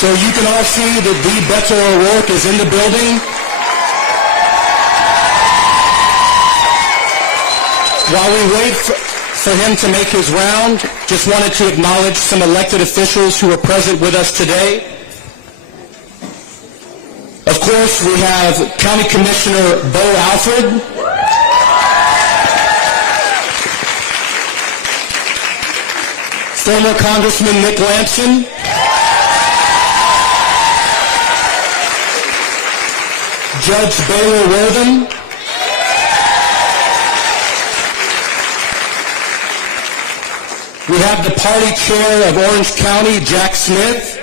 So you can all see that the Beto O'Rourke is in the building. While we wait for him to make his round, just wanted to acknowledge some elected officials who are present with us today. Of course, we have County Commissioner Bo Alfred, former Congressman Nick Lampson, Judge Baylor Wortham, we have the party chair of Orange County, Jack Smith,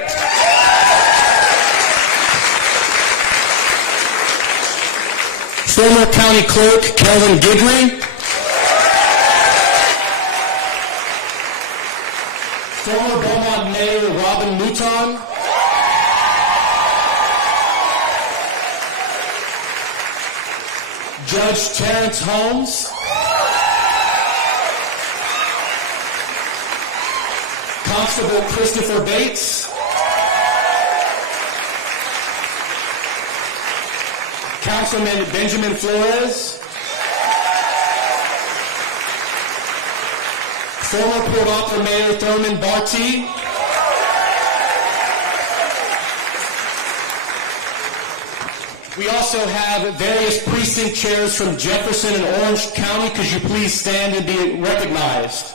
former county clerk Kelvin Guidry, former Beaumont Mayor Robin Mouton, Judge Terrence Holmes, Constable Christopher Bates, Councilman Benjamin Flores, former Port Arthur Mayor Thurman Barty, we also have various precinct chairs from Jefferson and Orange County. Could you please stand and be recognized?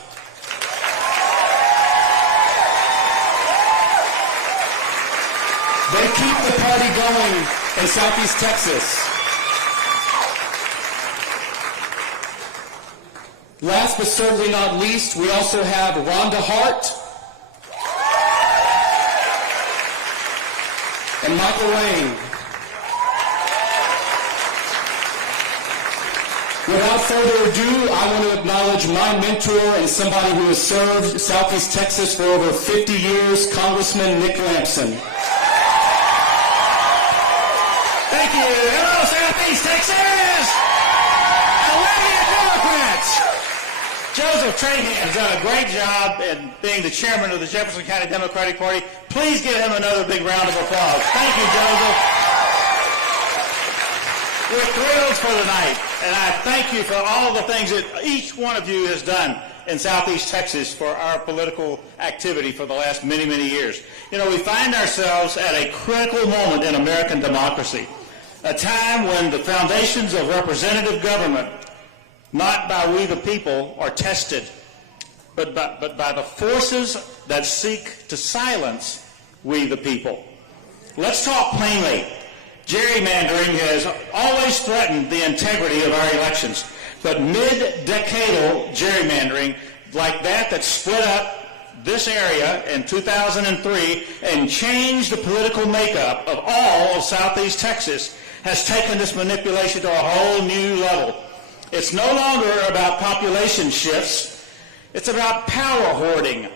They keep the party going in Southeast Texas. Last but certainly not least, we also have Rhonda Hart and Michael Lane. Without further ado, I want to acknowledge my mentor and somebody who has served Southeast Texas for over 50 years, Congressman Nick Lampson. Thank you. Hello, Southeast Texas! I love you, Democrats! Joseph Trahan has done a great job in being the chairman of the Jefferson County Democratic Party. Please give him another big round of applause. Thank you, Joseph. We're thrilled for tonight, and I thank you for all the things that each one of you has done in Southeast Texas for our political activity for the last many, many years. You know, we find ourselves at a critical moment in American democracy, a time when the foundations of representative government, not by we the people, are tested, but by the forces that seek to silence we the people. Let's talk plainly. Gerrymandering has always threatened the integrity of our elections, but mid-decadal gerrymandering like that split up this area in 2003 and changed the political makeup of all of Southeast Texas has taken this manipulation to a whole new level. It's no longer about population shifts. It's about power hoarding.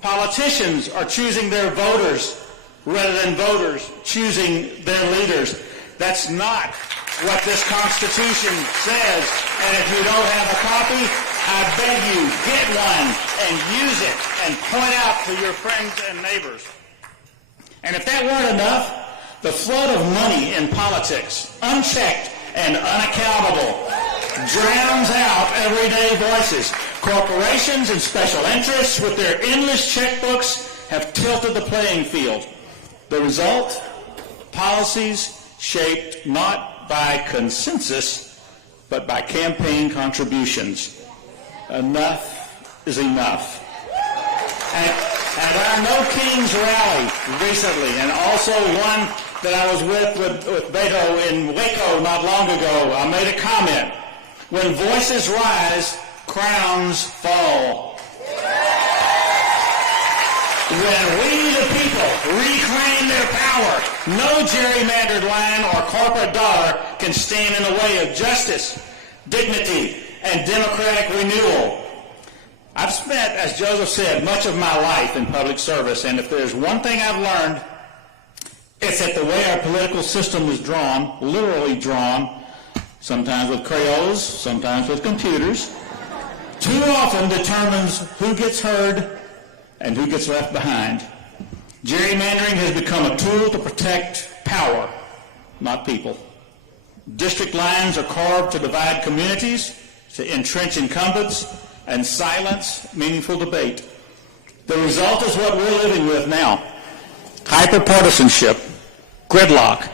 Politicians are choosing their voters rather than voters choosing their leaders. That's not what this Constitution says. And if you don't have a copy, I beg you, get one and use it and point out to your friends and neighbors. And if that weren't enough, the flood of money in politics, unchecked and unaccountable, drowns out everyday voices. Corporations and special interests with their endless checkbooks have tilted the playing field. The result? Policies shaped not by consensus, but by campaign contributions. Enough is enough. At our No Kings rally recently, and also one that I was with Beto in Waco not long ago, I made a comment. When voices rise, crowns fall. When we, the people, reclaim their power, no gerrymandered line or corporate dollar can stand in the way of justice, dignity, and democratic renewal. I've spent, as Joseph said, much of my life in public service, and if there's one thing I've learned, it's that the way our political system is drawn, literally drawn, sometimes with crayons, sometimes with computers, too often determines who gets heard and who gets left behind. Gerrymandering has become a tool to protect power, not people. District lines are carved to divide communities, to entrench incumbents, and silence meaningful debate. The result is what we're living with now: hyperpartisanship, gridlock,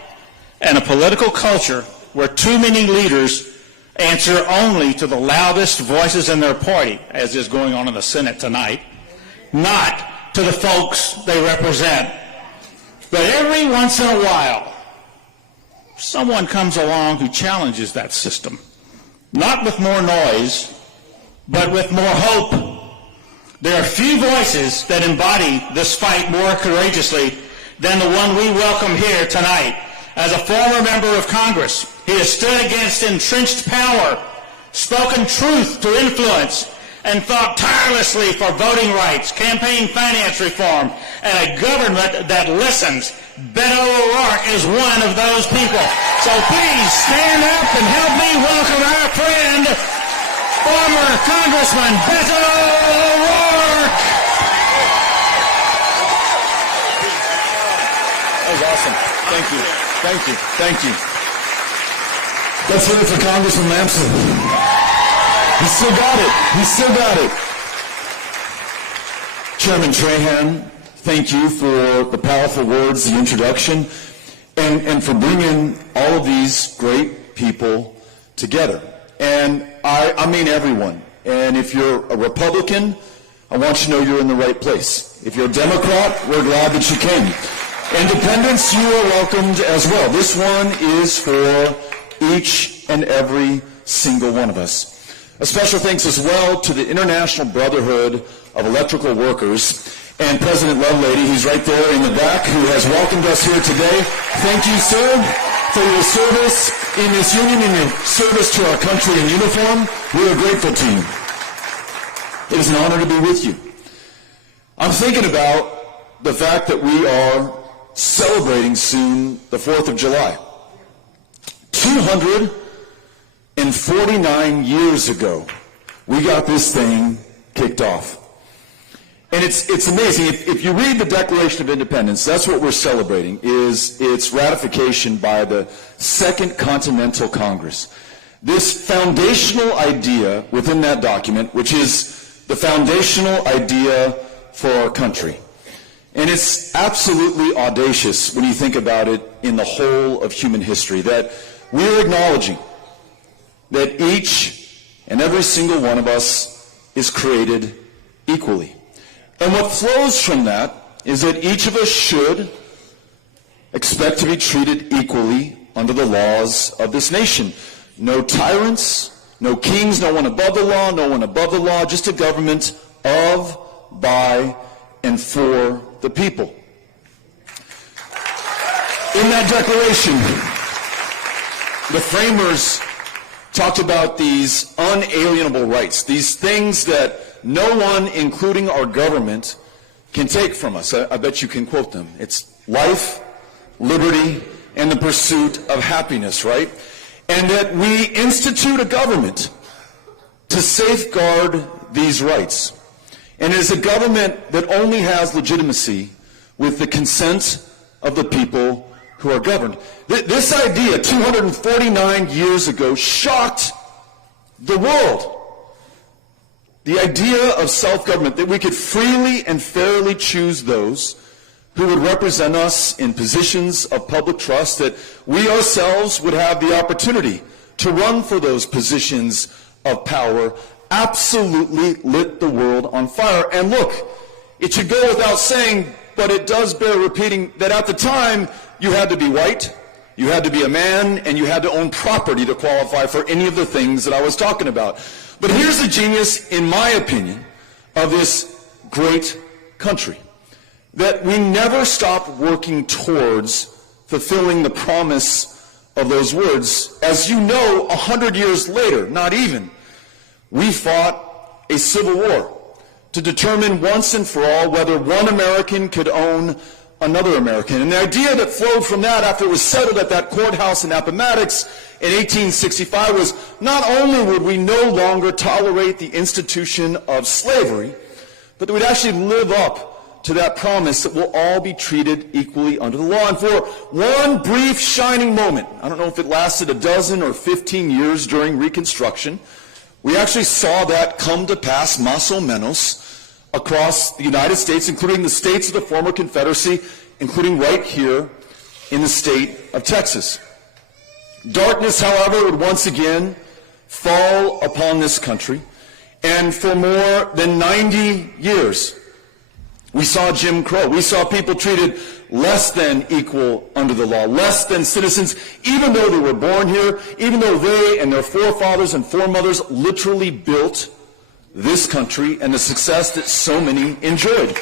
and a political culture where too many leaders answer only to the loudest voices in their party, as is going on in the Senate tonight, not to the folks they represent. But every once in a while, someone comes along who challenges that system, not with more noise, but with more hope. There are few voices that embody this fight more courageously than the one we welcome here tonight. As a former member of Congress, he has stood against entrenched power, spoken truth to influence, and fought tirelessly for voting rights, campaign finance reform, and a government that listens. Beto O'Rourke is one of those people. So please stand up and help me welcome our friend, former Congressman Beto O'Rourke. That was awesome. Thank you. Thank you. Thank you. Let's hear it for Congressman Lampson. He still got it. He still got it. Chairman Trahan, thank you for the powerful words, the introduction, and for bringing all of these great people together. And I mean everyone. And if you're a Republican, I want you to know you're in the right place. If you're a Democrat, we're glad that you came. Independents, you are welcomed as well. This one is for each and every single one of us. A special thanks as well to the International Brotherhood of Electrical Workers and President Lovelady, who's right there in the back, who has welcomed us here today. Thank you, sir, for your service in this union and your service to our country in uniform. We are grateful to you. It is an honor to be with you. I'm thinking about the fact that we are celebrating soon the 4th of July. 249 years ago, we got this thing kicked off. And it's amazing. If you read the Declaration of Independence, that's what we're celebrating, is its ratification by the Second Continental Congress. This foundational idea within that document, which is the foundational idea for our country. And it's absolutely audacious when you think about it in the whole of human history, that we're acknowledging that each and every single one of us is created equally. And what flows from that is that each of us should expect to be treated equally under the laws of this nation. No tyrants, no kings, no one above the law, no one above the law, just a government of, by, and for the people. In that declaration, the framers talked about these unalienable rights, these things that no one, including our government, can take from us. I bet you can quote them. It's life, liberty, and the pursuit of happiness, right? And that we institute a government to safeguard these rights. And it is a government that only has legitimacy with the consent of the people who are governed. This idea, 249 years ago, shocked the world. The idea of self-government, that we could freely and fairly choose those who would represent us in positions of public trust, that we ourselves would have the opportunity to run for those positions of power, absolutely lit the world on fire. And look, it should go without saying, but it does bear repeating, that at the time you had to be white, you had to be a man, and you had to own property to qualify for any of the things that I was talking about. But here's the genius, in my opinion, of this great country. That we never stopped working towards fulfilling the promise of those words. As you know, 100 years later, not even, we fought a civil war to determine once and for all whether one American could own another American. And the idea that flowed from that after it was settled at that courthouse in Appomattox in 1865 was not only would we no longer tolerate the institution of slavery, but that we'd actually live up to that promise that we'll all be treated equally under the law. And for one brief shining moment, I don't know if it lasted a dozen or 15 years during Reconstruction, we actually saw that come to pass más o menos across the United States, including the states of the former Confederacy, including right here in the state of Texas. Darkness, however, would once again fall upon this country, and for more than 90 years, we saw Jim Crow. We saw people treated less than equal under the law, less than citizens, even though they were born here, even though they and their forefathers and foremothers literally built this country and the success that so many enjoyed.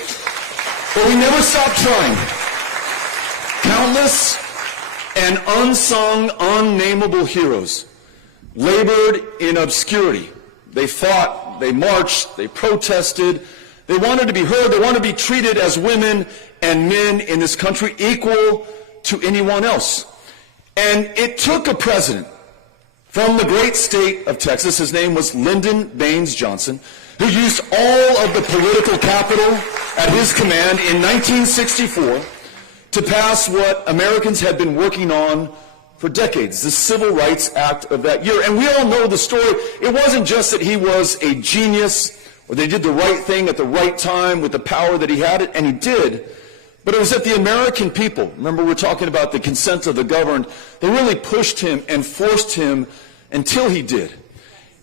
But we never stopped trying. Countless and unsung, unnameable heroes labored in obscurity. They fought, they marched, they protested. They wanted to be heard. They wanted to be treated as women and men in this country, equal to anyone else. And it took a president from the great state of Texas, his name was Lyndon Baines Johnson, who used all of the political capital at his command in 1964 to pass what Americans had been working on for decades, the Civil Rights Act of that year. And we all know the story. It wasn't just that he was a genius, or they did the right thing at the right time with the power that he had, and he did. But it was that the American people, remember we're talking about the consent of the governed, they really pushed him and forced him until he did.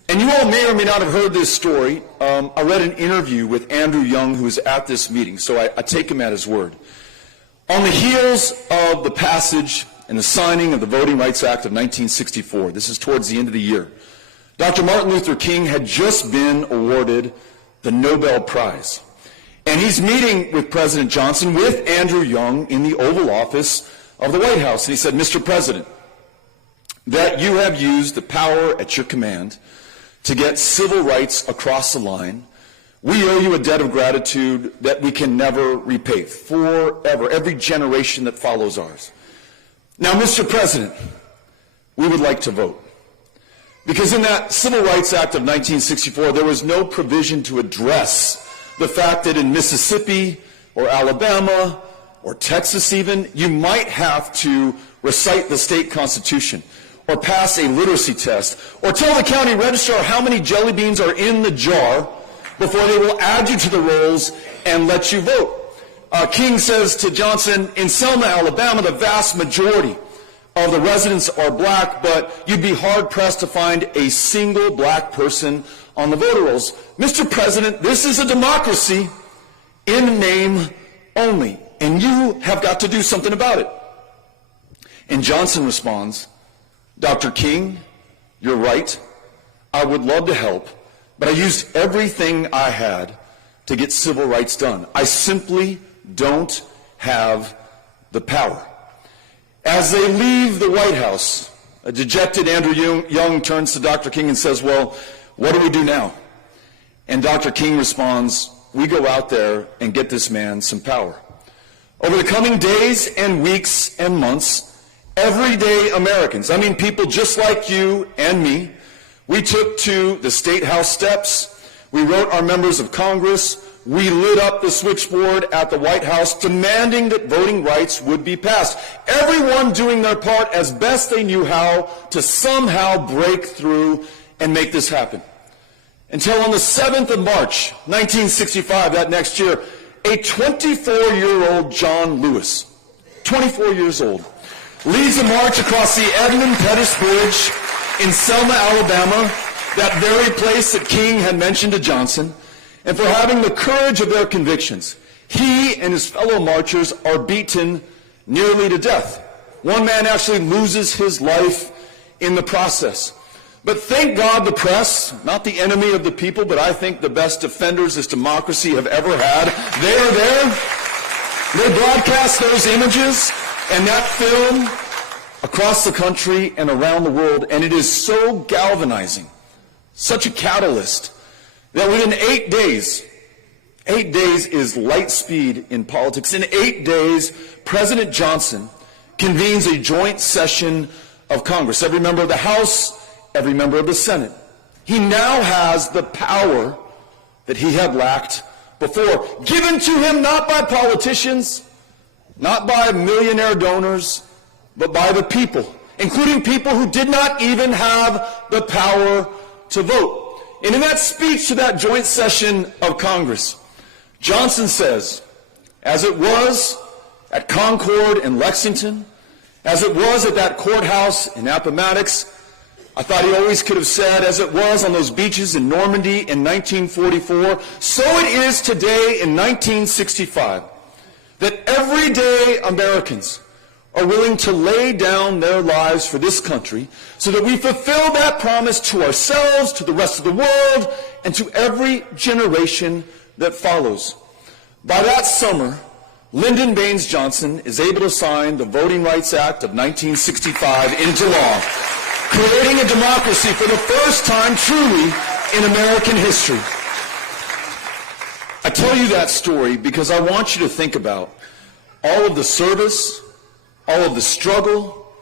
And you all may or may not have heard this story. I read an interview with Andrew Young, who was at this meeting, so I take him at his word. On the heels of the passage and the signing of the Voting Rights Act of 1964, this is towards the end of the year, Dr. Martin Luther King had just been awarded the Nobel Prize. And he's meeting with President Johnson, with Andrew Young, in the Oval Office of the White House. And he said, Mr. President, that you have used the power at your command to get civil rights across the line, we owe you a debt of gratitude that we can never repay, forever, every generation that follows ours. Now, Mr. President, we would like to vote. Because in that Civil Rights Act of 1964, there was no provision to address the fact that in Mississippi or Alabama or Texas even, you might have to recite the state constitution or pass a literacy test or tell the county registrar how many jelly beans are in the jar before they will add you to the rolls and let you vote. King says to Johnson, in Selma, Alabama, the vast majority of the residents are black, but you'd be hard-pressed to find a single black person on the voter rolls. Mr. President, this is a democracy in name only, and you have got to do something about it. And Johnson responds, Dr. King, you're right. I would love to help, but I used everything I had to get civil rights done. I simply don't have the power. As they leave the White House, a dejected Andrew Young turns to Dr. King and says, well, what do we do now? And Dr. King responds, we go out there and get this man some power. Over the coming days and weeks and months, everyday Americans, I mean people just like you and me, we took to the State House steps, we wrote our members of Congress, we lit up the switchboard at the White House demanding that voting rights would be passed. Everyone doing their part as best they knew how to somehow break through and make this happen. Until on the 7th of March, 1965, that next year, a 24-year-old John Lewis, 24 years old, leads a march across the Edmund Pettus Bridge in Selma, Alabama, that very place that King had mentioned to Johnson. And for having the courage of their convictions, he and his fellow marchers are beaten nearly to death. One man actually loses his life in the process. But thank God the press, not the enemy of the people, but I think the best defenders this democracy have ever had, they are there. They broadcast those images and that film across the country and around the world, and it is so galvanizing, such a catalyst, that within 8 days is light speed in politics. In 8 days, President Johnson convenes a joint session of Congress. Every member of the House, every member of the Senate. He now has the power that he had lacked before, given to him not by politicians, not by millionaire donors, but by the people, including people who did not even have the power to vote. And in that speech to that joint session of Congress, Johnson says, as it was at Concord in Lexington, as it was at that courthouse in Appomattox, I thought he always could have said, as it was on those beaches in Normandy in 1944, so it is today in 1965, that everyday Americans are willing to lay down their lives for this country so that we fulfill that promise to ourselves, to the rest of the world, and to every generation that follows. By that summer, Lyndon Baines Johnson is able to sign the Voting Rights Act of 1965 into law, creating a democracy for the first time truly in American history. I tell you that story because I want you to think about all of the service, all of the struggle,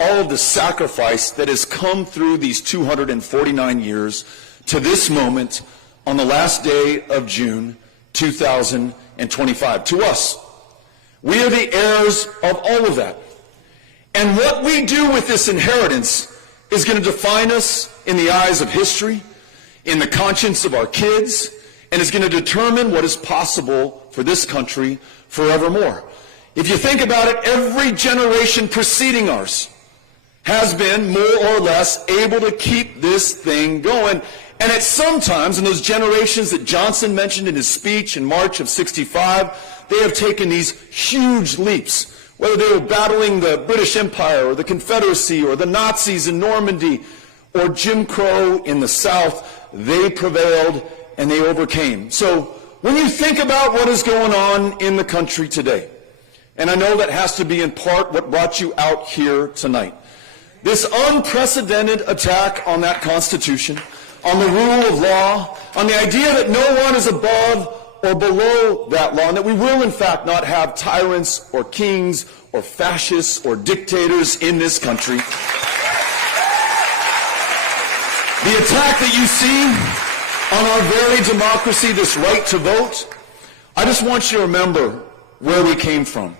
all of the sacrifice that has come through these 249 years to this moment on the last day of June 2025. To us, we are the heirs of all of that. And what we do with this inheritance is going to define us in the eyes of history, in the conscience of our kids, and is going to determine what is possible for this country forevermore. If you think about it, every generation preceding ours has been more or less able to keep this thing going. And it's sometimes in those generations that Johnson mentioned in his speech in March of '65, they have taken these huge leaps. Whether they were battling the British Empire or the Confederacy or the Nazis in Normandy or Jim Crow in the South, they prevailed and they overcame. So when you think about what is going on in the country today, and I know that has to be in part what brought you out here tonight, this unprecedented attack on that Constitution, on the rule of law, on the idea that no one is above or below that law, and that we will in fact not have tyrants or kings or fascists or dictators in this country. The attack that you see on our very democracy, this right to vote, I just want you to remember where we came from,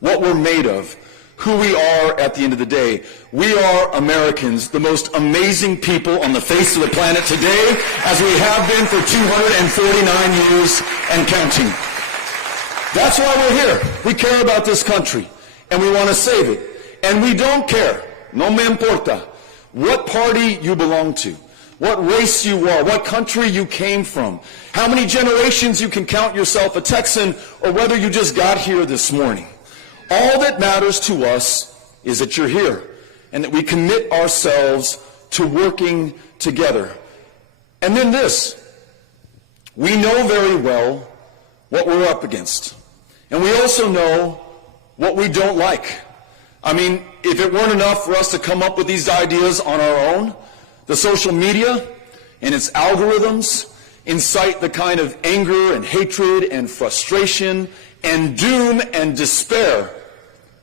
what we're made of, who we are at the end of the day. We are Americans, the most amazing people on the face of the planet today, as we have been for 249 years and counting. That's why we're here. We care about this country, and we want to save it. And we don't care, no me importa, what party you belong to, what race you are, what country you came from, how many generations you can count yourself a Texan, or whether you just got here this morning. All that matters to us is that you're here and that we commit ourselves to working together. And then this, we know very well what we're up against. And we also know what we don't like. I mean, if it weren't enough for us to come up with these ideas on our own, the social media and its algorithms incite the kind of anger and hatred and frustration and doom and despair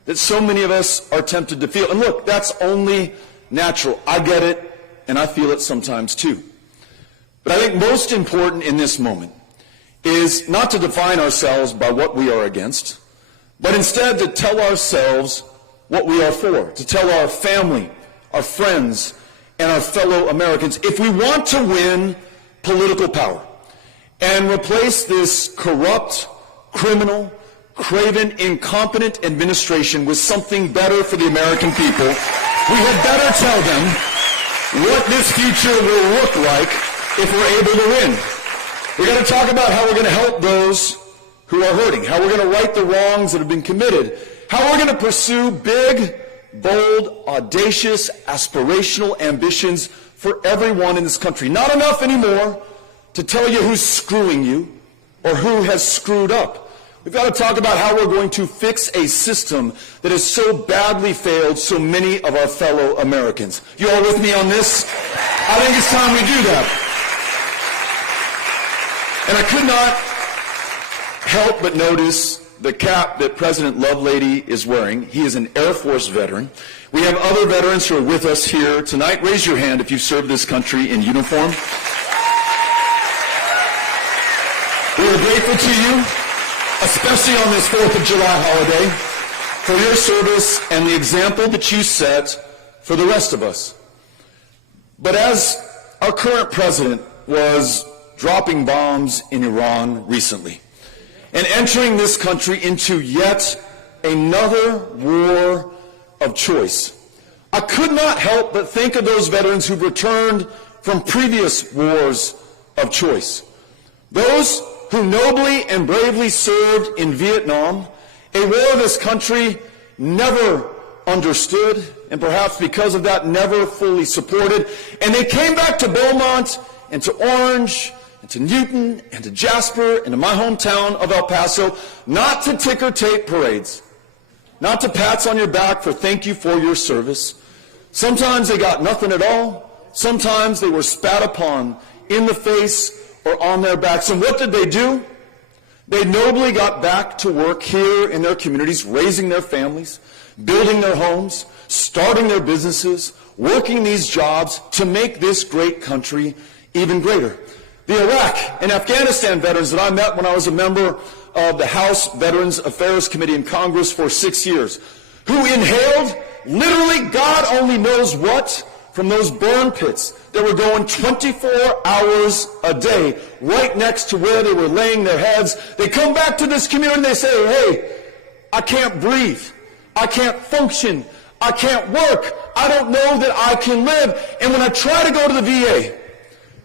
that so many of us are tempted to feel. And look, that's only natural. I get it, and I feel it sometimes too. But I think most important in this moment is not to define ourselves by what we are against, but instead to tell ourselves what we are for, to tell our family, our friends, and our fellow Americans, if we want to win political power and replace this corrupt, criminal, craven, incompetent administration with something better for the American people, we had better tell them what this future will look like if we're able to win. We're going to talk about how we're going to help those who are hurting, how we're going to right the wrongs that have been committed, how we're going to pursue big, bold, audacious, aspirational ambitions for everyone in this country. Not enough anymore to tell you who's screwing you or who has screwed up. We've got to talk about how we're going to fix a system that has so badly failed so many of our fellow Americans. You all with me on this? I think it's time we do that. And I could not help but notice the cap that President Lovelady is wearing. He is an Air Force veteran. We have other veterans who are with us here tonight. Raise your hand if you've served this country in uniform. We are grateful grateful to you, especially on this 4th of July holiday, for your service and the example that you set for the rest of us. But as our current president was dropping bombs in Iran recently and entering this country into yet another war of choice, I could not help but think of those veterans who've returned from previous wars of choice. Those who nobly and bravely served in Vietnam, a war this country never understood, and perhaps because of that never fully supported. And they came back to Beaumont and to Orange and to Newton and to Jasper and to my hometown of El Paso, not to ticker tape parades, not to pats on your back for thank you for your service. Sometimes they got nothing at all. Sometimes they were spat upon in the face or on their backs. And what did they do? They nobly got back to work here in their communities, raising their families, building their homes, starting their businesses, working these jobs to make this great country even greater. The Iraq and Afghanistan veterans that I met when I was a member of the House Veterans Affairs Committee in Congress for 6 years, who inhaled literally God only knows what from those burn pits that were going 24 hours a day right next to where they were laying their heads. They come back to this community and they say, hey, I can't breathe. I can't function. I can't work. I don't know that I can live. And when I try to go to the VA,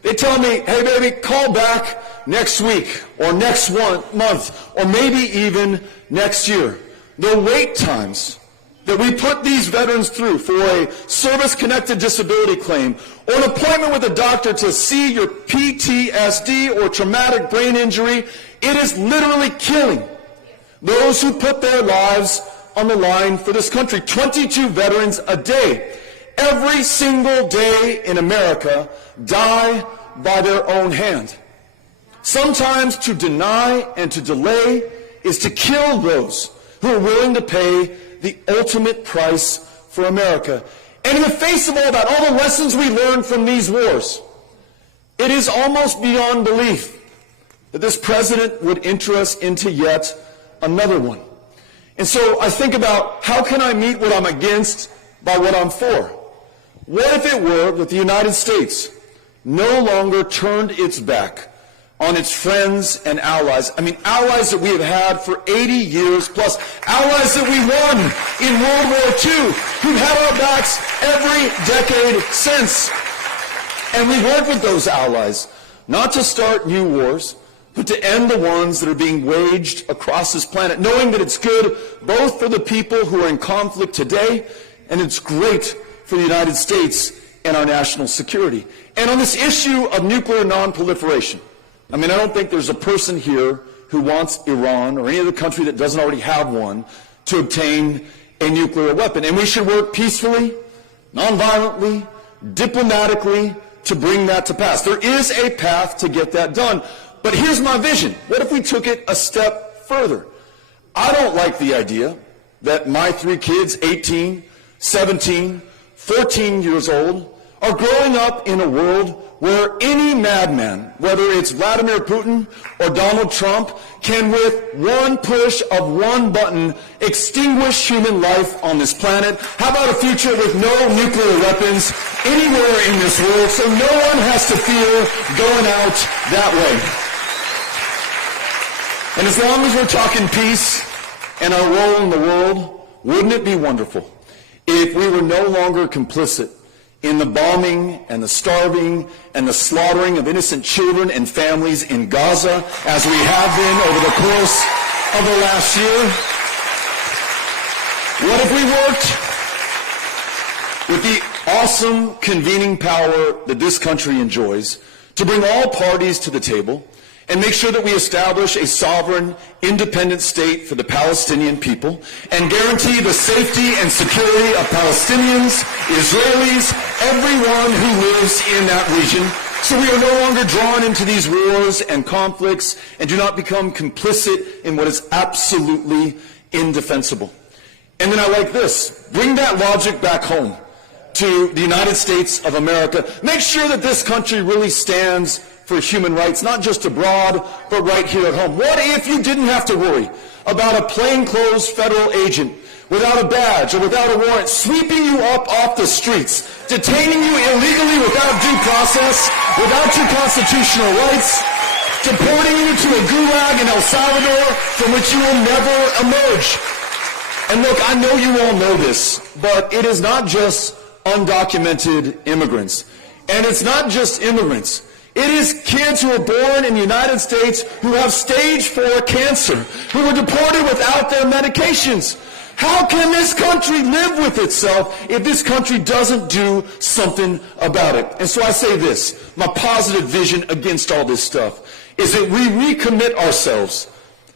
they tell me, hey, baby, call back next week or next month or maybe even next year. The wait times that we put these veterans through for a service-connected disability claim or an appointment with a doctor to see your PTSD or traumatic brain injury, it is literally killing those who put their lives on the line for this country. 22 veterans a day, every single day in America, die by their own hand. Sometimes to deny and to delay is to kill those who are willing to pay the ultimate price for America. And in the face of all that, all the lessons we learned from these wars, it is almost beyond belief that this president would enter us into yet another one. And so I think about, how can I meet what I'm against by what I'm for? What if it were that the United States no longer turned its back on its friends and allies? I mean, allies that we have had for 80 years plus, allies that we won in World War II, who've had our backs every decade since. And we work with those allies, not to start new wars, but to end the ones that are being waged across this planet, knowing that it's good both for the people who are in conflict today, and it's great for the United States and our national security. And on this issue of nuclear non-proliferation, I mean, I don't think there's a person here who wants Iran or any other country that doesn't already have one to obtain a nuclear weapon. And we should work peacefully, nonviolently, diplomatically to bring that to pass. There is a path to get that done. But here's my vision. What if we took it a step further? I don't like the idea that my 3 kids, 18, 17, 14 years old, are growing up in a world where any madman, whether it's Vladimir Putin or Donald Trump, can with one push of one button extinguish human life on this planet. How about a future with no nuclear weapons anywhere in this world, so no one has to fear going out that way? And as long as we're talking peace and our role in the world, wouldn't it be wonderful if we were no longer complicit in the bombing and the starving and the slaughtering of innocent children and families in Gaza, as we have been over the course of the last year? What if we worked with the awesome convening power that this country enjoys to bring all parties to the table and make sure that we establish a sovereign, independent state for the Palestinian people and guarantee the safety and security of Palestinians, Israelis, everyone who lives in that region, so we are no longer drawn into these wars and conflicts and do not become complicit in what is absolutely indefensible. And then I like this. Bring that logic back home to the United States of America. Make sure that this country really stands for human rights, not just abroad, but right here at home. What if you didn't have to worry about a plainclothes federal agent without a badge or without a warrant sweeping you up off the streets, detaining you illegally without due process, without your constitutional rights, deporting you to a gulag in El Salvador from which you will never emerge? And look, I know you all know this, but it is not just undocumented immigrants. And it's not just immigrants. It is kids who are born in the United States who have stage 4 cancer, who were deported without their medications. How can this country live with itself if this country doesn't do something about it? And so I say this, my positive vision against all this stuff is that we recommit ourselves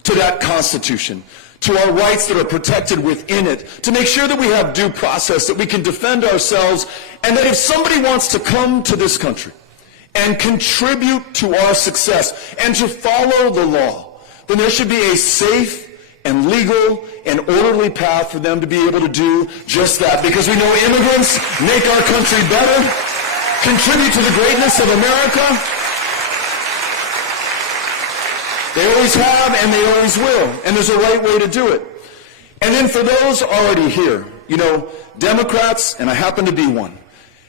to that Constitution, to our rights that are protected within it, to make sure that we have due process, that we can defend ourselves, and that if somebody wants to come to this country and contribute to our success and to follow the law, then there should be a safe and legal and orderly path for them to be able to do just that, because we know immigrants make our country better, contribute to the greatness of America. They always have and they always will, and there's a right way to do it. And then for those already here, you know, Democrats, and I happen to be one,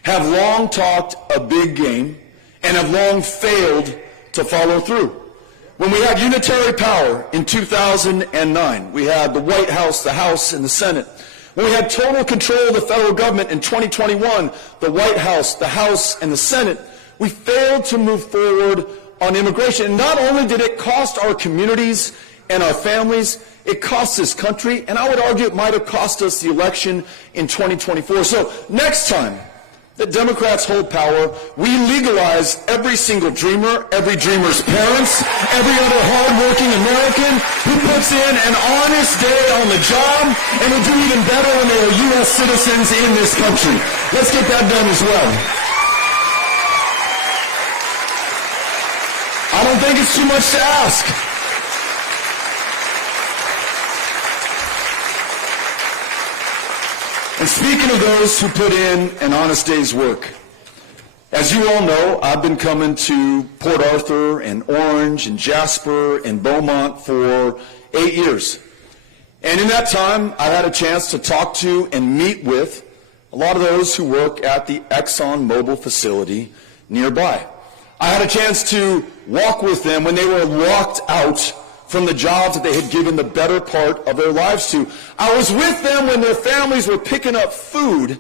have long talked a big game and have long failed to follow through. When we had unitary power in 2009, we had the White House, the House, and the Senate. When we had total control of the federal government in 2021, the White House, the House, and the Senate, we failed to move forward on immigration. And not only did it cost our communities and our families, it cost this country, and I would argue it might have cost us the election in 2024. So next time that Democrats hold power, we legalize every single dreamer, every dreamer's parents, every other hard-working American who puts in an honest day on the job and will do even better when they are U.S. citizens in this country. Let's get that done as well. I don't think it's too much to ask. And speaking of those who put in an honest day's work, as you all know, I've been coming to Port Arthur and Orange and Jasper and Beaumont for 8 years. And in that time, I had a chance to talk to and meet with a lot of those who work at the ExxonMobil facility nearby. I had a chance to walk with them when they were locked out from the jobs that they had given the better part of their lives to. I was with them when their families were picking up food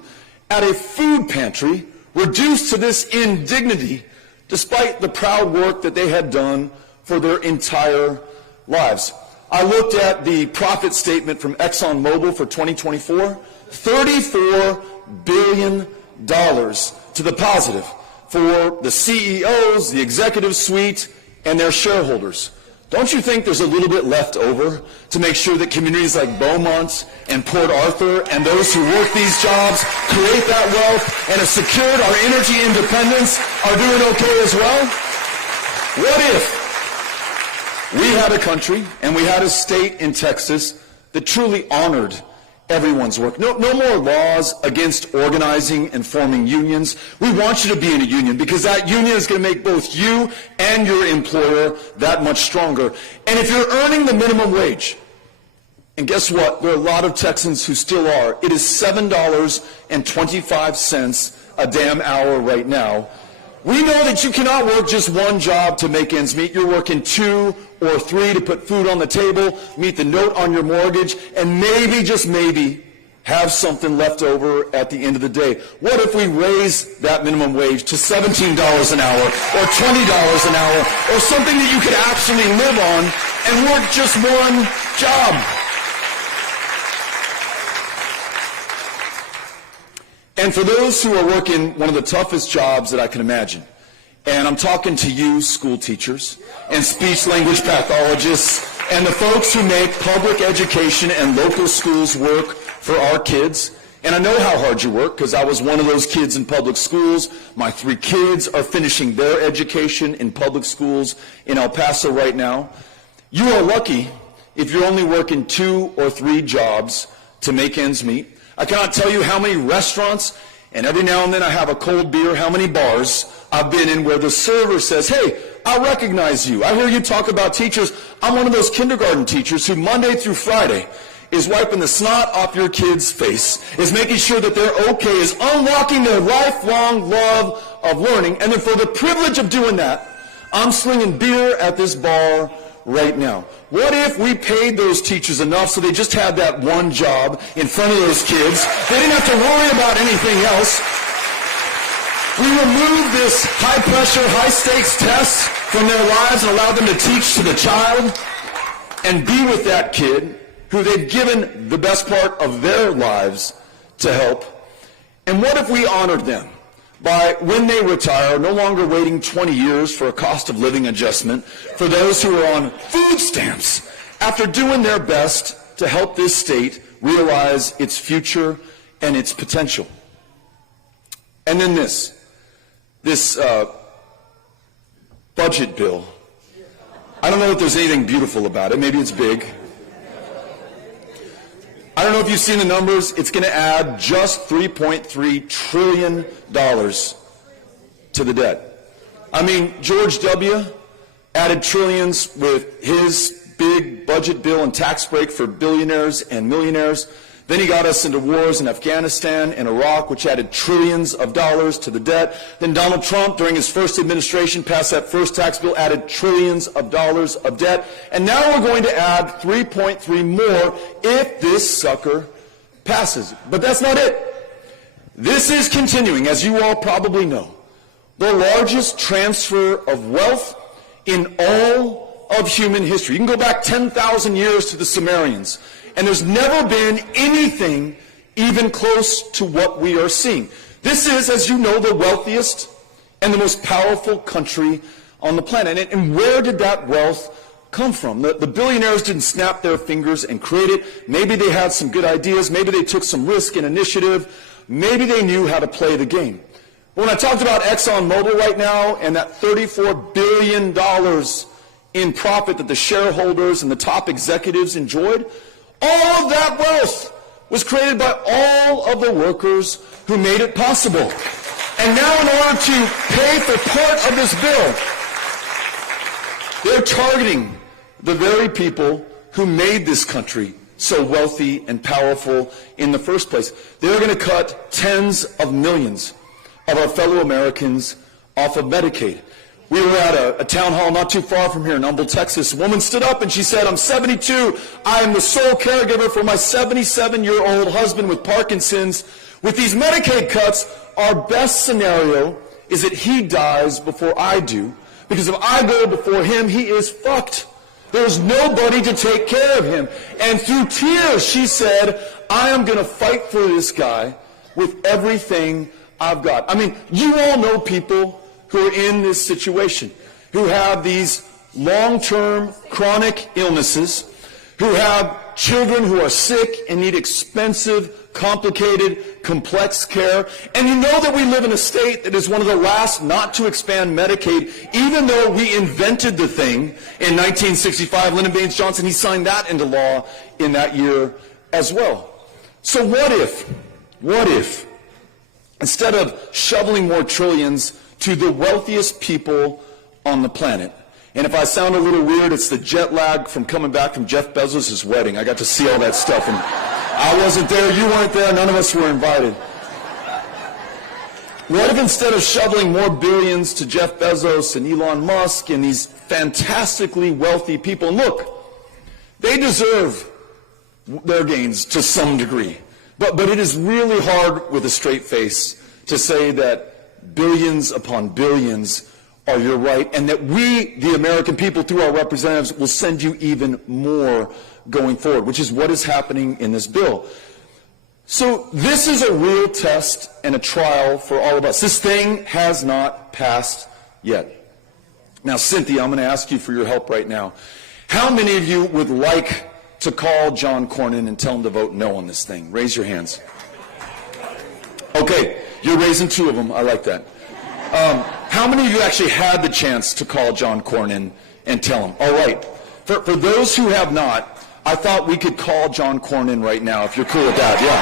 at a food pantry, reduced to this indignity, despite the proud work that they had done for their entire lives. I looked at the profit statement from ExxonMobil for 2024, $34 billion to the positive for the CEOs, the executive suite, and their shareholders. Don't you think there's a little bit left over to make sure that communities like Beaumont and Port Arthur and those who work these jobs, create that wealth, and have secured our energy independence are doing okay as well? What if we had a country and we had a state in Texas that truly honored everyone's work? No more laws against organizing and forming unions. We want you to be in a union because that union is going to make both you and your employer that much stronger. And if you're earning the minimum wage, and guess what? There are a lot of Texans who still are. It is $7.25 a damn hour right now. We know that you cannot work just one job to make ends meet. You're working 2 or 3 to put food on the table, meet the note on your mortgage, and maybe, just maybe, have something left over at the end of the day. What if we raise that minimum wage to $17 an hour or $20 an hour or something that you could actually live on and work just one job? And for those who are working one of the toughest jobs that I can imagine, and I'm talking to you, school teachers, and speech-language pathologists, and the folks who make public education and local schools work for our kids. And I know how hard you work, because I was one of those kids in public schools. My 3 kids are finishing their education in public schools in El Paso right now. You are lucky if you're only working 2 or 3 jobs to make ends meet. I cannot tell you how many restaurants And every now and then I have a cold beer. How many bars I've been in where the server says, hey, I recognize you. I hear you talk about teachers. I'm one of those kindergarten teachers who Monday through Friday is wiping the snot off your kid's face, is making sure that they're okay, is unlocking their lifelong love of learning. And then for the privilege of doing that, I'm slinging beer at this bar right now. What if we paid those teachers enough so they just had that one job in front of those kids? They didn't have to worry about anything else. We remove this high-pressure, high-stakes test from their lives and allow them to teach to the child and be with that kid who they've given the best part of their lives to help. And what if we honored them by, when they retire, no longer waiting 20 years for a cost of living adjustment for those who are on food stamps, after doing their best to help this state realize its future and its potential. And then this budget bill. I don't know if there's anything beautiful about it. Maybe it's big. I don't know if you've seen the numbers. It's going to add just $3.3 trillion to the debt. I mean, George W. added trillions with his big budget bill and tax break for billionaires and millionaires. Then he got us into wars in Afghanistan and Iraq, which added trillions of dollars to the debt. Then Donald Trump, during his first administration, passed that first tax bill, added trillions of dollars of debt. And now we're going to add 3.3 more if this sucker passes. But that's not it. This is continuing, as you all probably know, the largest transfer of wealth in all of human history. You can go back 10,000 years to the Sumerians, and there's never been anything even close to what we are seeing. This is, as you know, the wealthiest and the most powerful country on the planet. And where did that wealth come from? The billionaires didn't snap their fingers and create it. Maybe they had some good ideas. Maybe they took some risk and initiative. Maybe they knew how to play the game. But when I talked about ExxonMobil right now and that $34 billion in profit that the shareholders and the top executives enjoyed, all of that wealth was created by all of the workers who made it possible. And now in order to pay for part of this bill, they're targeting the very people who made this country so wealthy and powerful in the first place. They're going to cut tens of millions of our fellow Americans off of Medicaid. We were at a town hall not too far from here in Humble, Texas. A woman stood up and she said, I'm 72. I am the sole caregiver for my 77-year-old husband with Parkinson's. With these Medicaid cuts, our best scenario is that he dies before I do. Because if I go before him, he is fucked. There's nobody to take care of him. And through tears, she said, I am going to fight for this guy with everything I've got. I mean, you all know people who are in this situation, who have these long-term chronic illnesses, who have children who are sick and need expensive, complicated, complex care. And you know that we live in a state that is one of the last not to expand Medicaid, even though we invented the thing in 1965. Lyndon Baines Johnson, he signed that into law in that year as well. So what if, instead of shoveling more trillions to the wealthiest people on the planet. And if I sound a little weird, it's the jet lag from coming back from Jeff Bezos' wedding. I got to see all that stuff, and I wasn't there, you weren't there, none of us were invited. What if instead of shoveling more billions to Jeff Bezos and Elon Musk and these fantastically wealthy people, and look, they deserve their gains to some degree, but it is really hard with a straight face to say that billions upon billions are your right, and that we, the American people, through our representatives, will send you even more going forward, which is what is happening in this bill. So this is a real test and a trial for all of us. This thing has not passed yet. Now, Cynthia, I'm going to ask you for your help right now. How many of you would like to call John Cornyn and tell him to vote no on this thing? Raise your hands. Okay. You're raising two of them. I like that. How many of you actually had the chance to call John Cornyn and tell him? All right. For those who have not, I thought we could call John Cornyn right now, if you're cool with that. Yeah.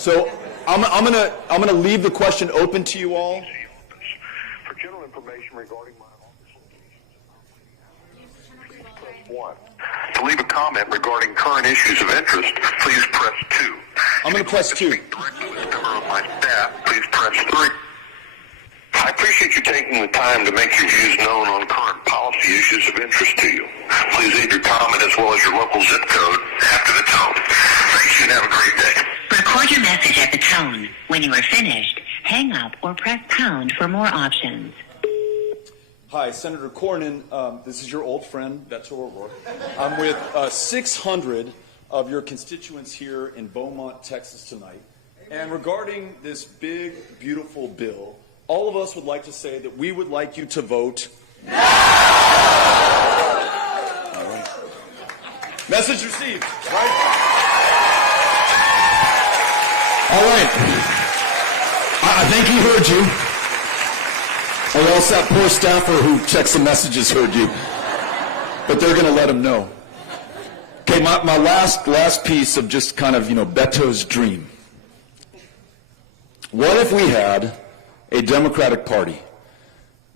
So I'm gonna leave the question open to you all. For general information regarding my office locations, press 1. To leave a comment regarding current issues of interest, please press 2. I'm going to press 2. Directly with a member of my staff, please press 3. I appreciate you taking the time to make your views known on current policy issues of interest to you. Please leave your comment as well as your local zip code after the tone. Thanks and have a great day. Record your message at the tone. When you are finished, hang up or press pound for more options. Hi, Senator Cornyn. This is your old friend, Beto O'Rourke. I'm with 600 of your constituents here in Beaumont, Texas tonight. And regarding this big, beautiful bill, all of us would like to say that we would like you to vote no! All right. Message received, right? All right. I think he heard you. Or else that poor staffer who checks the messages heard you. But they're going to let him know. Okay, my last piece of just kind of, Beto's dream. What if we had a Democratic Party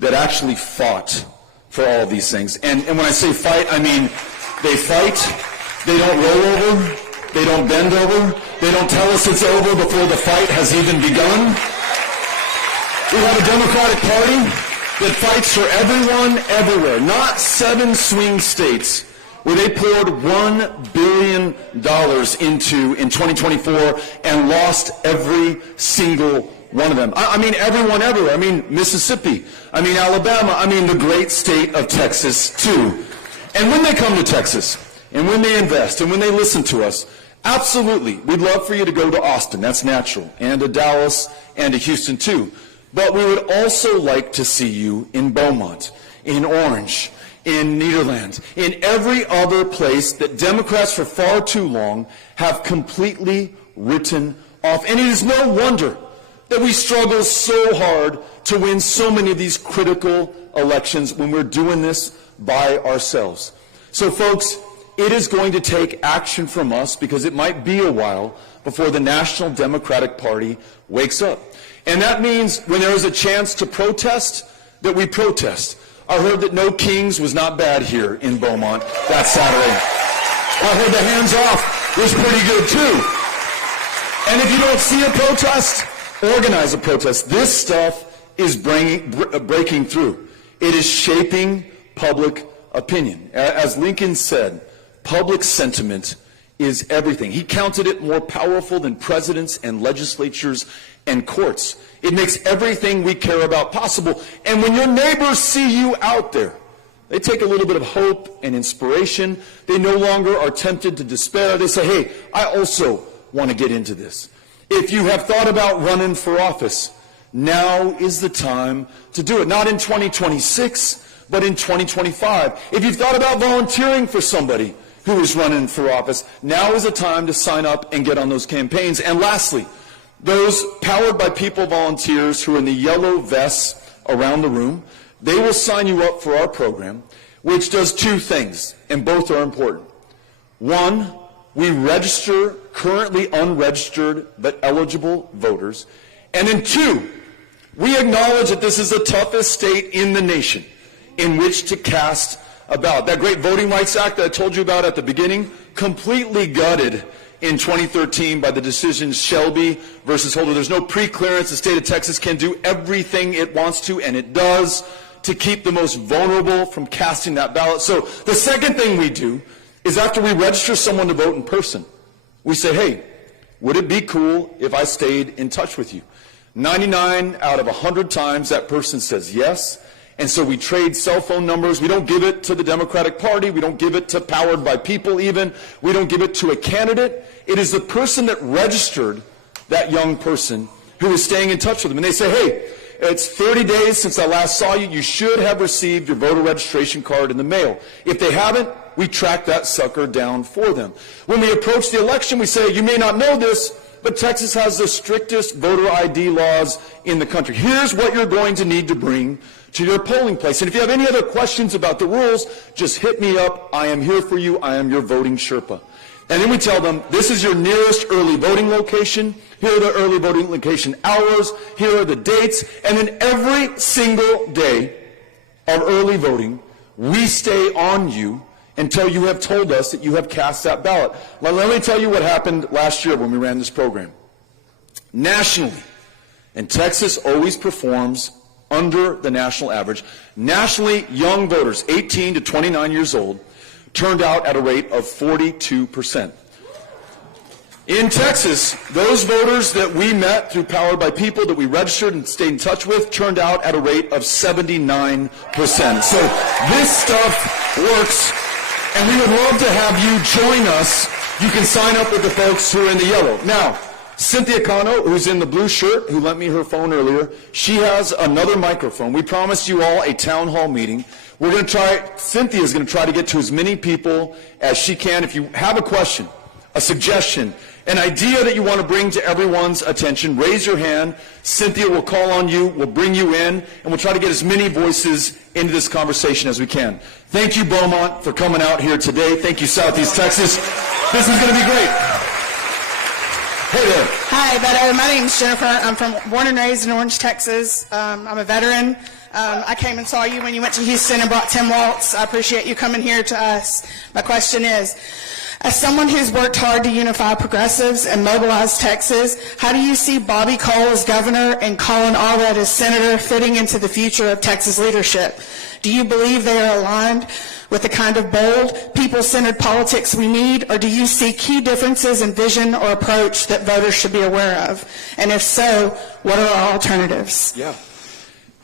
that actually fought for all of these things? And when I say fight, I mean they fight, they don't roll over, they don't bend over, they don't tell us it's over before the fight has even begun. We have a Democratic Party that fights for everyone, everywhere, not 7 swing states where they poured $1 billion into in 2024 and lost every single one of them. I mean everyone everywhere. I mean Mississippi. I mean Alabama. I mean the great state of Texas too. And when they come to Texas, and when they invest, and when they listen to us, absolutely, we'd love for you to go to Austin. That's natural. And to Dallas, and to Houston too. But we would also like to see you in Beaumont, in Orange, in Nederland, in every other place that Democrats for far too long have completely written off. And it is no wonder that we struggle so hard to win so many of these critical elections when we're doing this by ourselves. So folks, it is going to take action from us because it might be a while before the National Democratic Party wakes up. And that means when there is a chance to protest, that we protest. I heard that No Kings was not bad here in Beaumont that Saturday. I heard the hands off was pretty good too. And if you don't see a protest, organize a protest. This stuff is breaking through. It is shaping public opinion. As Lincoln said, public sentiment is everything. He counted it more powerful than presidents and legislatures and courts. It makes everything we care about possible. And when your neighbors see you out there, they take a little bit of hope and inspiration. They no longer are tempted to despair. They say, hey, I also want to get into this. If you have thought about running for office, now is the time to do it. Not in 2026, but in 2025. If you've thought about volunteering for somebody who is running for office, now is the time to sign up and get on those campaigns. And lastly, those powered by people volunteers who are in the yellow vests around the room, they will sign you up for our program, which does 2 things, and both are important. 1, we register currently unregistered but eligible voters. And then 2, we acknowledge that this is the toughest state in the nation in which to cast a ballot. That great Voting Rights Act that I told you about at the beginning, completely gutted in 2013 by the decisions Shelby versus Holder. There's no pre-clearance. The state of Texas can do everything it wants to, and it does, to keep the most vulnerable from casting that ballot. So the second thing we do is after we register someone to vote in person, we say, hey, would it be cool if I stayed in touch with you? 99 out of 100 times that person says yes. And so we trade cell phone numbers. We don't give it to the Democratic Party. We don't give it to powered by people even. We don't give it to a candidate. It is the person that registered that young person who is staying in touch with them. And they say, hey, it's 30 days since I last saw you. You should have received your voter registration card in the mail. If they haven't, we track that sucker down for them. When we approach the election, we say, you may not know this, but Texas has the strictest voter ID laws in the country. Here's what you're going to need to bring to your polling place. And if you have any other questions about the rules, just hit me up. I am here for you. I am your voting Sherpa. And then we tell them, this is your nearest early voting location. Here are the early voting location hours. Here are the dates. And then every single day of early voting, we stay on you until you have told us that you have cast that ballot. Let me tell you what happened last year when we ran this program. Nationally, and Texas always performs under the national average, nationally, young voters, 18 to 29 years old, turned out at a rate of 42%. In Texas, those voters that we met through Powered by People, that we registered and stayed in touch with, turned out at a rate of 79%. So this stuff works, and we would love to have you join us. You can sign up with the folks who are in the yellow. Now, Cynthia Cano, who's in the blue shirt, who lent me her phone earlier, she has another microphone. We promised you all a town hall meeting. We're going to try, Cynthia's going to try to get to as many people as she can. If you have a question, a suggestion, an idea that you want to bring to everyone's attention, raise your hand. Cynthia will call on you, we'll bring you in, and we'll try to get as many voices into this conversation as we can. Thank you, Beaumont, for coming out here today. Thank you, Southeast Texas. This is going to be great. Hey there. Hi, Beto. My name's Jennifer. I'm born and raised in Orange, Texas. I'm a veteran. I came and saw you when you went to Houston and brought Tim Waltz. I appreciate you coming here to us. My question is, as someone who's worked hard to unify progressives and mobilize Texas, how do you see Bobby Cole as governor and Colin Allred as senator fitting into the future of Texas leadership? Do you believe they are aligned with the kind of bold, people-centered politics we need, or do you see key differences in vision or approach that voters should be aware of? And if so, what are our alternatives? Yeah.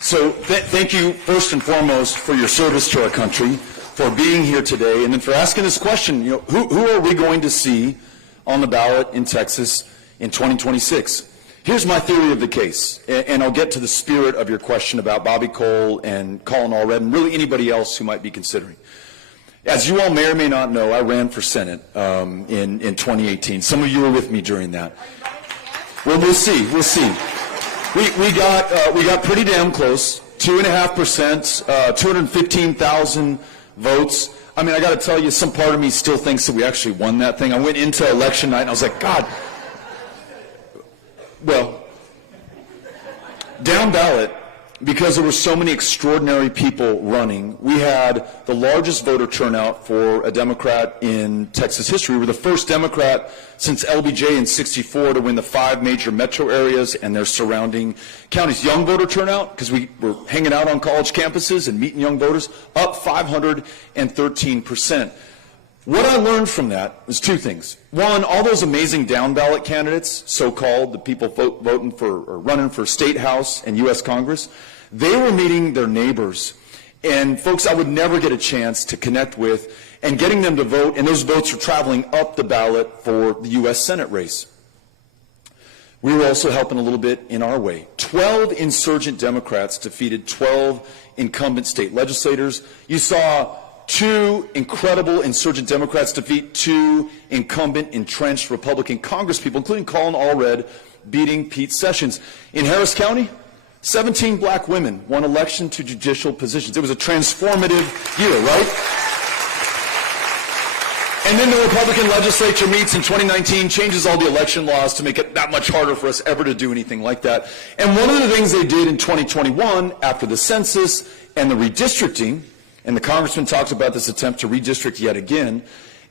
So thank you, first and foremost, for your service to our country, for being here today, and then for asking this question. You know, who are we going to see on the ballot in Texas in 2026? Here's my theory of the case, and I'll get to the spirit of your question about Bobby Cole and Colin Allred and really anybody else who might be considering. As you all may or may not know, I ran for Senate in 2018. Some of you were with me during that. Well, we'll see. We'll see. We got pretty damn close. 2.5%, 215,000 votes. I mean, I got to tell you, some part of me still thinks that we actually won that thing. I went into election night and I was like, God. Well, down ballot, because there were so many extraordinary people running, we had the largest voter turnout for a Democrat in Texas history. We were the first Democrat since LBJ in '64 to win the 5 major metro areas and their surrounding counties. Young voter turnout, because we were hanging out on college campuses and meeting young voters, up 513%. What I learned from that was 2 things. One, all those amazing down-ballot candidates, so-called, the people voting for or running for state house and U.S. Congress, they were meeting their neighbors and folks I would never get a chance to connect with and getting them to vote, and those votes were traveling up the ballot for the U.S. Senate race. We were also helping a little bit in our way. 12 insurgent Democrats defeated 12 incumbent state legislators. You saw 2 incredible insurgent Democrats defeat 2 incumbent entrenched Republican congresspeople, including Colin Allred, beating Pete Sessions. In Harris County, 17 black women won election to judicial positions. It was a transformative year, right? And then the Republican legislature meets in 2019, changes all the election laws to make it that much harder for us ever to do anything like that. And one of the things they did in 2021, after the census and the redistricting, and the congressman talked about this attempt to redistrict yet again,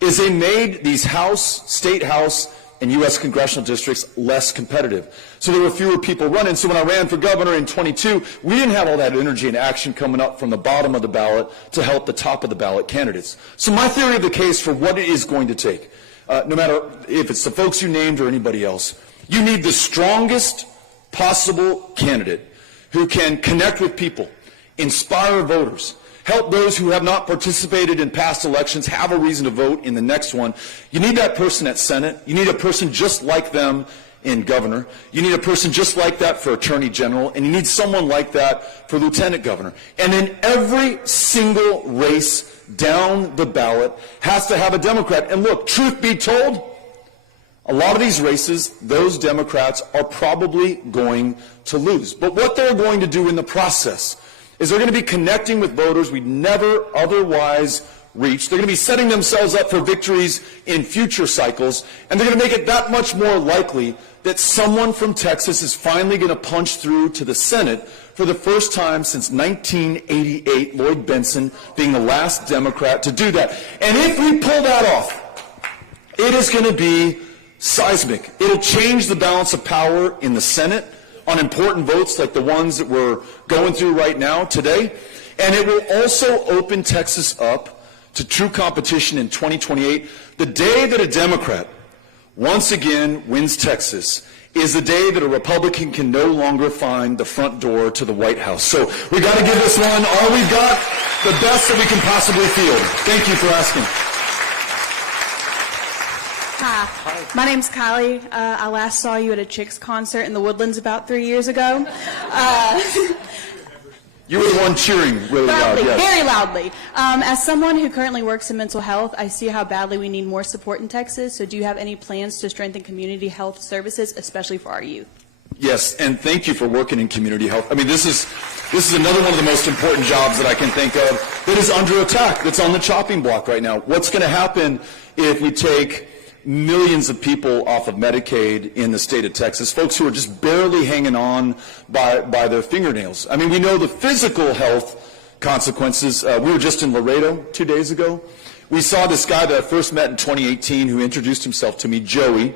is they made these House, State House, and U.S. congressional districts less competitive. So there were fewer people running. So when I ran for governor in 22, we didn't have all that energy and action coming up from the bottom of the ballot to help the top of the ballot candidates. So my theory of the case for what it is going to take, no matter if it's the folks you named or anybody else, you need the strongest possible candidate who can connect with people, inspire voters, help those who have not participated in past elections have a reason to vote in the next one. You need that person at Senate. You need a person just like them in governor. You need a person just like that for attorney general. And you need someone like that for lieutenant governor. And then every single race down the ballot has to have a Democrat. And look, truth be told, a lot of these races, those Democrats are probably going to lose. But what they're going to do in the process is they're going to be connecting with voters we never otherwise reach. They're going to be setting themselves up for victories in future cycles, and they're going to make it that much more likely that someone from Texas is finally going to punch through to the Senate for the first time since 1988, Lloyd Bentsen being the last Democrat to do that. And if we pull that off, it is going to be seismic. It'll change the balance of power in the Senate on important votes like the ones that we're going through right now today. And it will also open Texas up to true competition in 2028. The day that a Democrat once again wins Texas is the day that a Republican can no longer find the front door to the White House. So we got to give this one all we've got, the best that we can possibly field. Thank you for asking. Hi, my name's Kylie. I last saw you at a Chicks concert in the Woodlands about 3 years ago. You were the one cheering really Loudly, loud. Yes. very loudly. As someone who currently works in mental health, I see how badly we need more support in Texas. So do you have any plans to strengthen community health services, especially for our youth? Yes, and thank you for working in community health. I mean, this is another one of the most important jobs that I can think of that is under attack, that's on the chopping block right now. What's going to happen if we take millions of people off of Medicaid in the state of Texas, folks who are just barely hanging on by their fingernails? I mean, we know the physical health consequences. We were just in Laredo 2 days ago. We saw this guy that I first met in 2018 who introduced himself to me, Joey,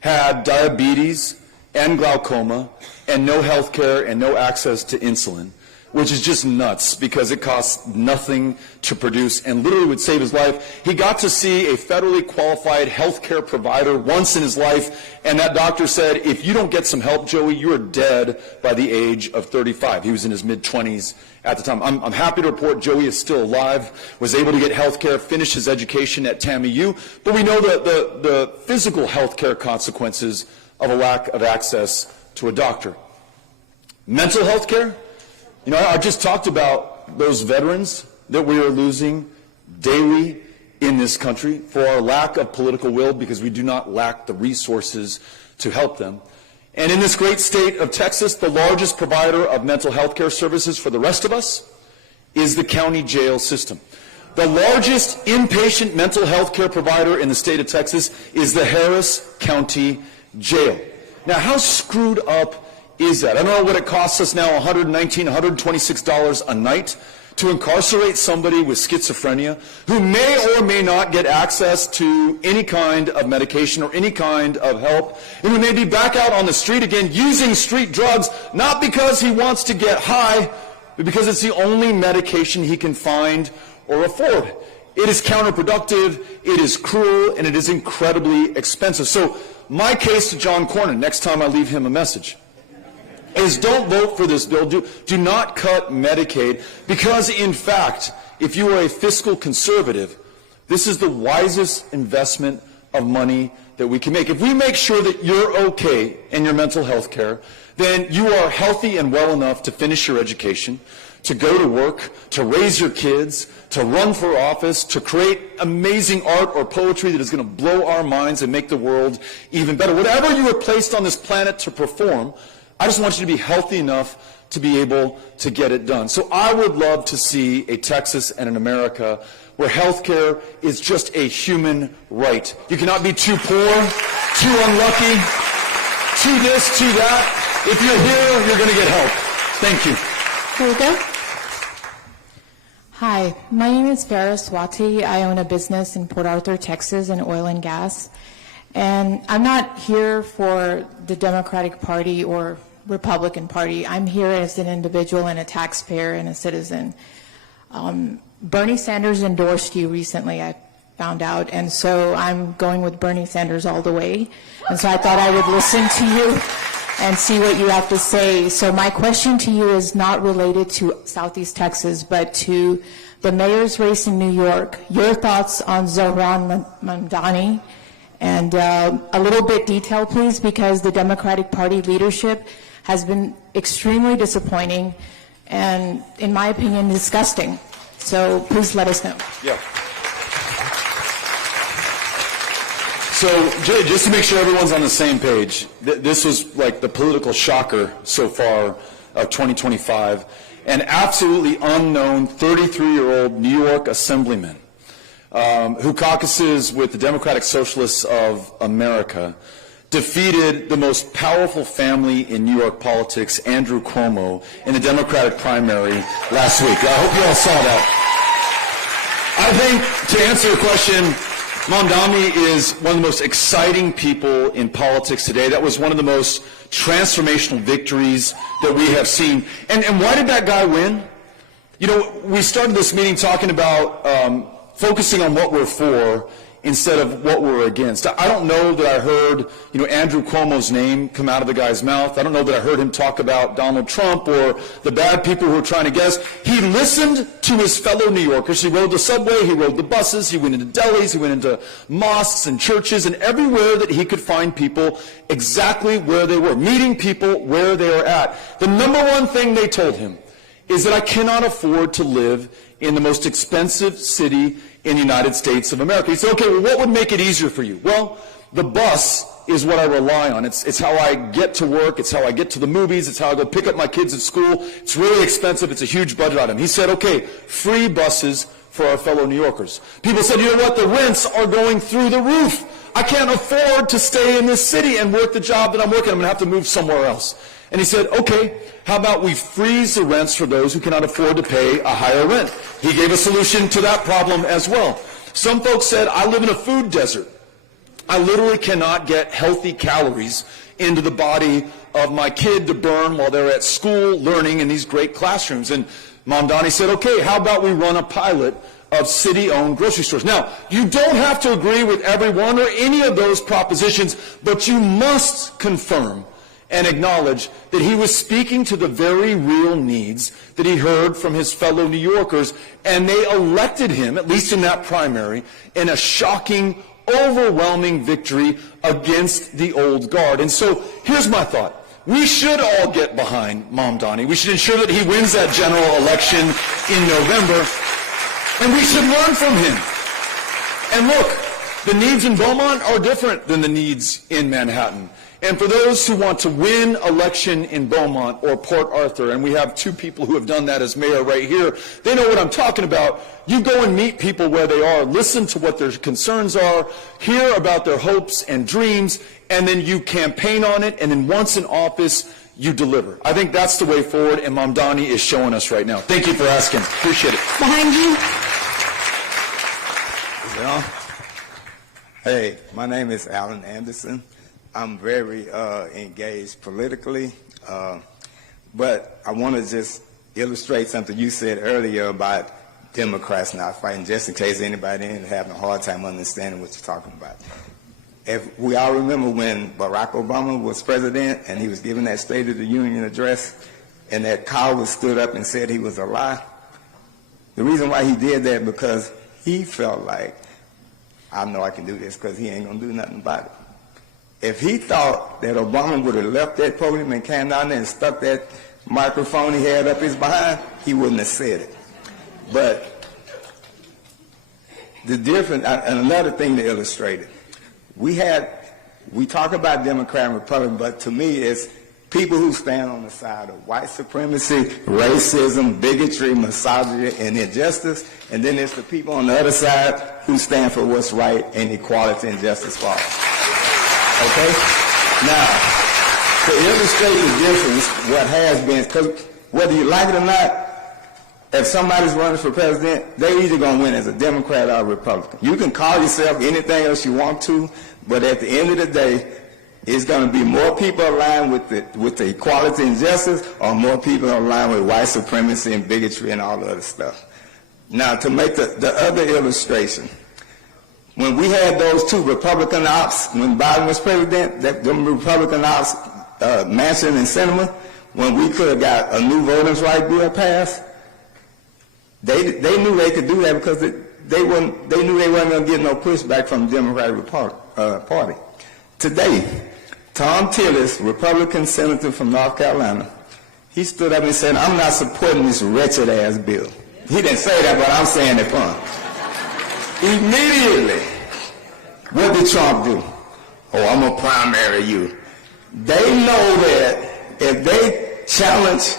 had diabetes and glaucoma and no health care and no access to insulin, which is just nuts because it costs nothing to produce and literally would save his life. He got to see a federally qualified health care provider once in his life, and that doctor said, if you don't get some help, Joey, you are dead by the age of 35. He was in his mid-20s at the time. I'm happy to report Joey is still alive, was able to get health care, finish his education at TAMU, but we know that the physical health care consequences of a lack of access to a doctor. Mental health care? You know, I just talked about those veterans that we are losing daily in this country for our lack of political will because we do not lack the resources to help them. And in this great state of Texas, the largest provider of mental health care services for the rest of us is the county jail system. The largest inpatient mental health care provider in the state of Texas is the Harris County Jail. Now, how screwed up is that? I don't know what it costs us now, $119, $126 a night to incarcerate somebody with schizophrenia who may or may not get access to any kind of medication or any kind of help, and who may be back out on the street again using street drugs, not because he wants to get high, but because it's the only medication he can find or afford. It is counterproductive, it is cruel, and it is incredibly expensive. So my case to John Cornyn, next time I leave him a message, is don't vote for this bill. Do not cut Medicaid, because in fact, if you are a fiscal conservative, this is the wisest investment of money that we can make. If we make sure that you're okay in your mental health care, then you are healthy and well enough to finish your education, to go to work, to raise your kids, to run for office, to create amazing art or poetry that is going to blow our minds and make the world even better. Whatever you were placed on this planet to perform, I just want you to be healthy enough to be able to get it done. So I would love to see a Texas and an America where health care is just a human right. You cannot be too poor, too unlucky, too this, too that. If you're here, you're going to get help. Thank you. Here we go. Hi, my name is Farah Swati. I own a business in Port Arthur, Texas, in oil and gas. And I'm not here for the Democratic Party or Republican Party. I'm here as an individual and a taxpayer and a citizen. Bernie Sanders endorsed you recently, I found out, and so I'm going with Bernie Sanders all the way. And so I thought I would listen to you and see what you have to say. So my question to you is not related to Southeast Texas, but to the mayor's race in New York. Your thoughts on Zohran Mamdani, and a little bit detail, please, because the Democratic Party leadership has been extremely disappointing and, in my opinion, disgusting. So please let us know. Yeah. So just to make sure everyone's on the same page, this was like the political shocker so far of 2025. An absolutely unknown 33-year-old New York assemblyman who caucuses with the Democratic Socialists of America, defeated the most powerful family in New York politics, Andrew Cuomo, in the Democratic primary last week. I hope you all saw that. I think, to answer your question, Mamdani is one of the most exciting people in politics today. That was one of the most transformational victories that we have seen. And why did that guy win? You know, we started this meeting talking about focusing on what we're for instead of what we're against. I don't know that I heard, you know, Andrew Cuomo's name come out of the guy's mouth. I don't know that I heard him talk about Donald Trump or the bad people who are trying to guess. He listened to his fellow New Yorkers. He rode the subway, he rode the buses, he went into delis, he went into mosques and churches, and everywhere that he could find people exactly where they were, meeting people where they are at. The number one thing they told him is that I cannot afford to live in the most expensive city in the United States of America. He said, okay, well, what would make it easier for you? Well, the bus is what I rely on. It's how I get to work. It's how I get to the movies. It's how I go pick up my kids at school. It's really expensive. It's a huge budget item. He said, okay, free buses for our fellow New Yorkers. People said, you know what, the rents are going through the roof. I can't afford to stay in this city and work the job that I'm working. I'm going to have to move somewhere else. And he said, okay, how about we freeze the rents for those who cannot afford to pay a higher rent? He gave a solution to that problem as well. Some folks said, I live in a food desert. I literally cannot get healthy calories into the body of my kid to burn while they're at school learning in these great classrooms. And Mamdani said, okay, how about we run a pilot of city-owned grocery stores? Now, you don't have to agree with every one or any of those propositions, but you must confirm and acknowledge that he was speaking to the very real needs that he heard from his fellow New Yorkers, and they elected him, at least in that primary, in a shocking, overwhelming victory against the old guard. And so here's my thought. We should all get behind Mamdani. We should ensure that he wins that general election in November, and we should learn from him. And look, the needs in Beaumont are different than the needs in Manhattan. And for those who want to win election in Beaumont or Port Arthur, and we have two people who have done that as mayor right here, they know what I'm talking about. You go and meet people where they are, listen to what their concerns are, hear about their hopes and dreams, and then you campaign on it, and then once in office, you deliver. I think that's the way forward, and Mamdani is showing us right now. Thank you for asking. Appreciate it. Behind you. Hey, my name is Alan Anderson. I'm very engaged politically, but I want to just illustrate something you said earlier about Democrats not fighting, just in case anybody ain't having a hard time understanding what you're talking about. If we all remember when Barack Obama was president and he was giving that State of the Union address and that coward stood up and said he was a lie, the reason why he did that because he felt like, I know I can do this because he ain't going to do nothing about it. If he thought that Obama would have left that podium and came down there and stuck that microphone he had up his behind, he wouldn't have said it. But the difference, and another thing to illustrate it, we talk about Democrat and Republican, but to me it's people who stand on the side of white supremacy, racism, bigotry, misogyny, and injustice, and then there's the people on the other side who stand for what's right and equality and justice for all. Okay? Now, to illustrate the difference, what has been, because whether you like it or not, if somebody's running for president, they're either going to win as a Democrat or a Republican. You can call yourself anything else you want to, but at the end of the day, it's going to be more people aligned with the equality and justice or more people aligned with white supremacy and bigotry and all the other stuff. Now, to make the other illustration, when we had those two Republican ops, when Biden was president, them Republican ops, Manchin and Sinema, when we could have got a new voting rights bill passed, they knew they could do that because they knew they weren't going to get no pushback from the Democratic Party. Today, Tom Tillis, Republican senator from North Carolina, he stood up and said, I'm not supporting this wretched-ass bill. He didn't say that, but I'm saying it for him. Immediately, what did Trump do? Oh, I'm going to primary you. They know that if they challenge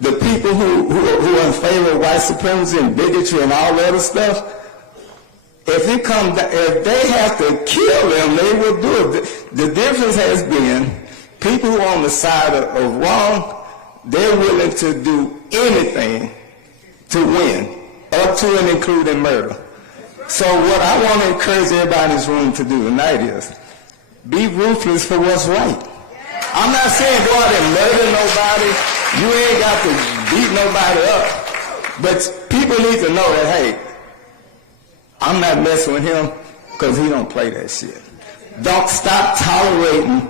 the people who are in favor of white supremacy and bigotry and all that other stuff, If they have to kill them, they will do it. The difference has been people who are on the side of wrong, they're willing to do anything to win, up to and including murder. So what I want to encourage everybody in this room to do tonight is be ruthless for what's right. I'm not saying go out and murder nobody. You ain't got to beat nobody up. But people need to know that, hey, I'm not messing with him because he don't play that shit. Don't stop tolerating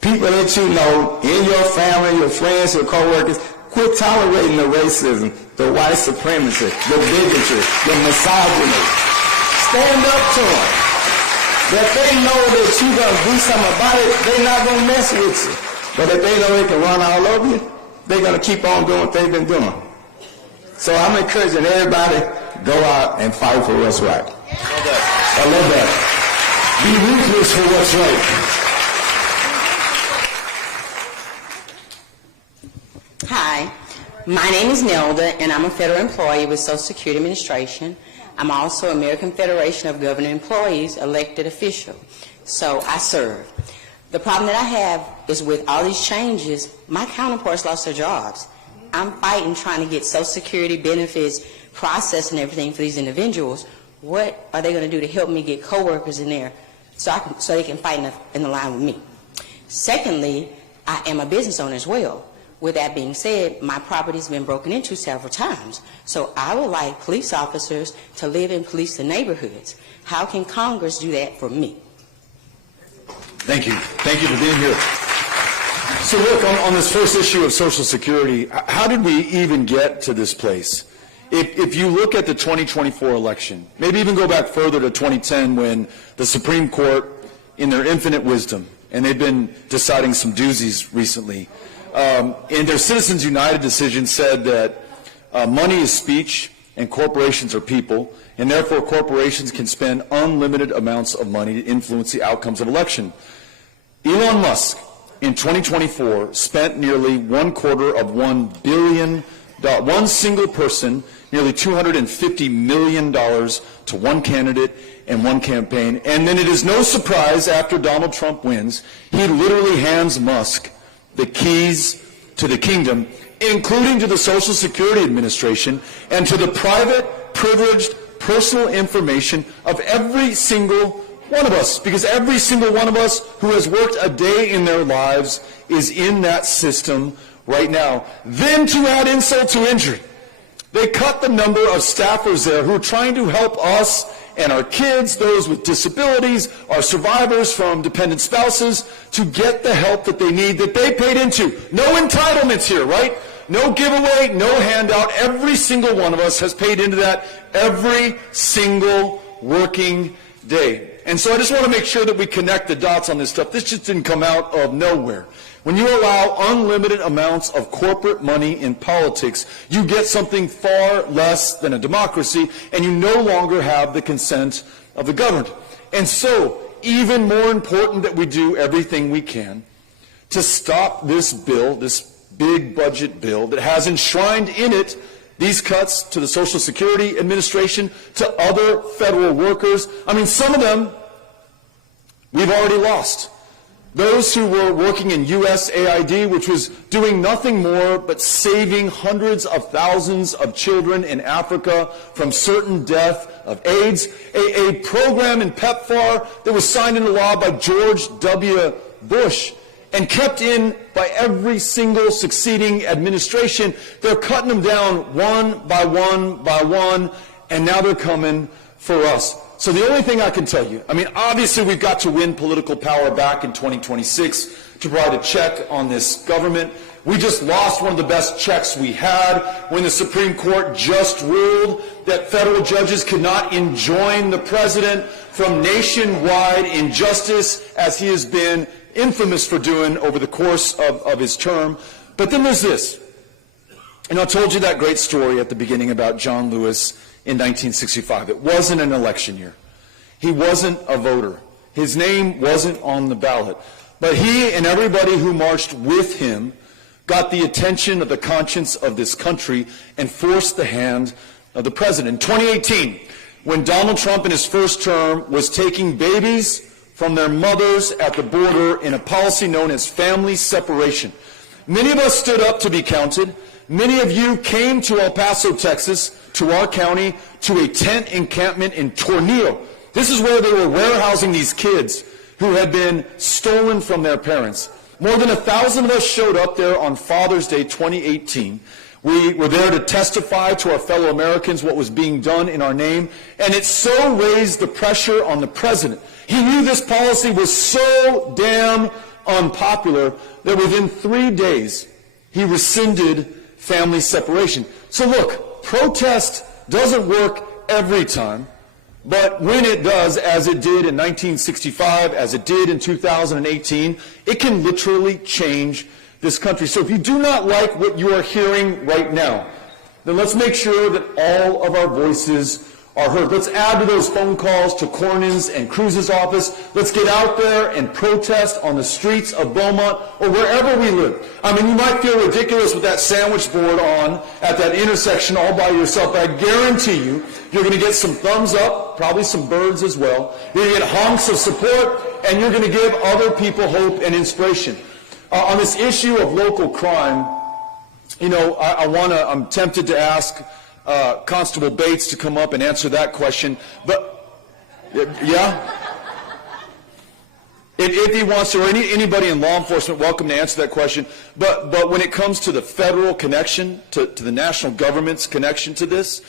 people that you know in your family, your friends, your coworkers. Quit tolerating the racism, the white supremacy, the bigotry, the misogyny. Stand up to them. That they know that you're going to do something about it, they're not going to mess with you. But if they know they can run all over you, they're going to keep on doing what they've been doing. So I'm encouraging everybody, go out and fight for what's right. I love that. Be ruthless for what's right. Hi, my name is Nelda, and I'm a federal employee with Social Security Administration. I'm also American Federation of Government Employees elected official, so I serve. The problem that I have is with all these changes, my counterparts lost their jobs. I'm fighting trying to get Social Security benefits processed and everything for these individuals. What are they going to do to help me get coworkers in there so they can fight in the line with me? Secondly, I am a business owner as well. With that being said, my property's been broken into several times. So I would like police officers to live and police the neighborhoods. How can Congress do that for me? Thank you. Thank you for being here. So look, on this first issue of Social Security, how did we even get to this place? If you look at the 2024 election, maybe even go back further to 2010 when the Supreme Court, in their infinite wisdom, and they've been deciding some doozies recently, in their Citizens United decision said that money is speech and corporations are people, and therefore corporations can spend unlimited amounts of money to influence the outcomes of election. Elon Musk, in 2024, spent nearly $250 million, one single person, nearly $250 million to one candidate and one campaign. And then it is no surprise after Donald Trump wins, he literally hands Musk the keys to the kingdom, including to the Social Security Administration and to the private, privileged, personal information of every single one of us, because every single one of us who has worked a day in their lives is in that system right now. Then to add insult to injury, they cut the number of staffers there who are trying to help us and our kids, those with disabilities, our survivors from dependent spouses, to get the help that they need, that they paid into. No entitlements here, right? No giveaway, no handout. Every single one of us has paid into that every single working day. And so I just want to make sure that we connect the dots on this stuff. This just didn't come out of nowhere. When you allow unlimited amounts of corporate money in politics, you get something far less than a democracy, and you no longer have the consent of the governed. And so, even more important that we do everything we can to stop this bill, this big budget bill that has enshrined in it these cuts to the Social Security Administration, to other federal workers. I mean, some of them we've already lost. Those who were working in USAID, which was doing nothing more but saving hundreds of thousands of children in Africa from certain death of AIDS, a program in PEPFAR that was signed into law by George W. Bush and kept in by every single succeeding administration. They're cutting them down one by one by one, and now they're coming for us. So the only thing I can tell you, I mean, obviously we've got to win political power back in 2026 to provide a check on this government. We just lost one of the best checks we had when the Supreme Court just ruled that federal judges could not enjoin the president from nationwide injustice, as he has been infamous for doing over the course of his term. But then there's this. And I told you that great story at the beginning about John Lewis in 1965. It wasn't an election year. He wasn't a voter. His name wasn't on the ballot. But he and everybody who marched with him got the attention of the conscience of this country and forced the hand of the president. In 2018, when Donald Trump in his first term was taking babies from their mothers at the border in a policy known as family separation. Many of us stood up to be counted. Many of you came to El Paso, Texas, to our county, to a tent encampment in Tornillo. This is where they were warehousing these kids who had been stolen from their parents. More than 1,000 of us showed up there on Father's Day 2018. We were there to testify to our fellow Americans what was being done in our name, and it so raised the pressure on the president. He knew this policy was so damn unpopular that within 3 days he rescinded family separation. So look, protest doesn't work every time, but when it does, as it did in 1965, as it did in 2018, it can literally change this country. So if you do not like what you are hearing right now, then let's make sure that all of our voices are heard. Let's add to those phone calls to Cornyn's and Cruz's office. Let's get out there and protest on the streets of Beaumont or wherever we live. I mean, you might feel ridiculous with that sandwich board on at that intersection all by yourself, but I guarantee you, you're going to get some thumbs up, probably some birds as well. You're going to get honks of support, and you're going to give other people hope and inspiration. On this issue of local crime, you know, I'm tempted to ask Constable Bates to come up and answer that question, but yeah, if he wants to, or anybody in law enforcement, welcome to answer that question. But when it comes to the federal connection, to the national government's connection to this,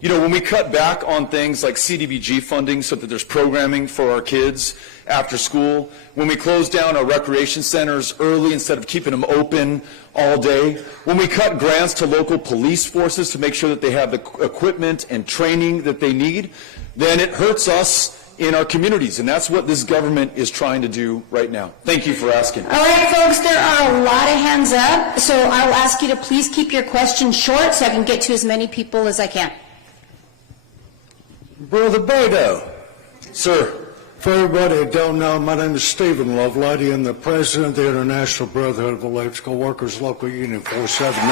you know, when we cut back on things like CDBG funding so that there's programming for our kids after school, when we close down our recreation centers early instead of keeping them open all day, when we cut grants to local police forces to make sure that they have the equipment and training that they need, then it hurts us in our communities, and that's what this government is trying to do right now. Thank you for asking. All right, folks, there are a lot of hands up, so I'll ask you to please keep your questions short so I can get to as many people as I can. Brother Beto. Sir. For everybody who don't know, my name is Stephen Lovelady. I'm the president of the International Brotherhood of Electrical Workers, Local Union 479.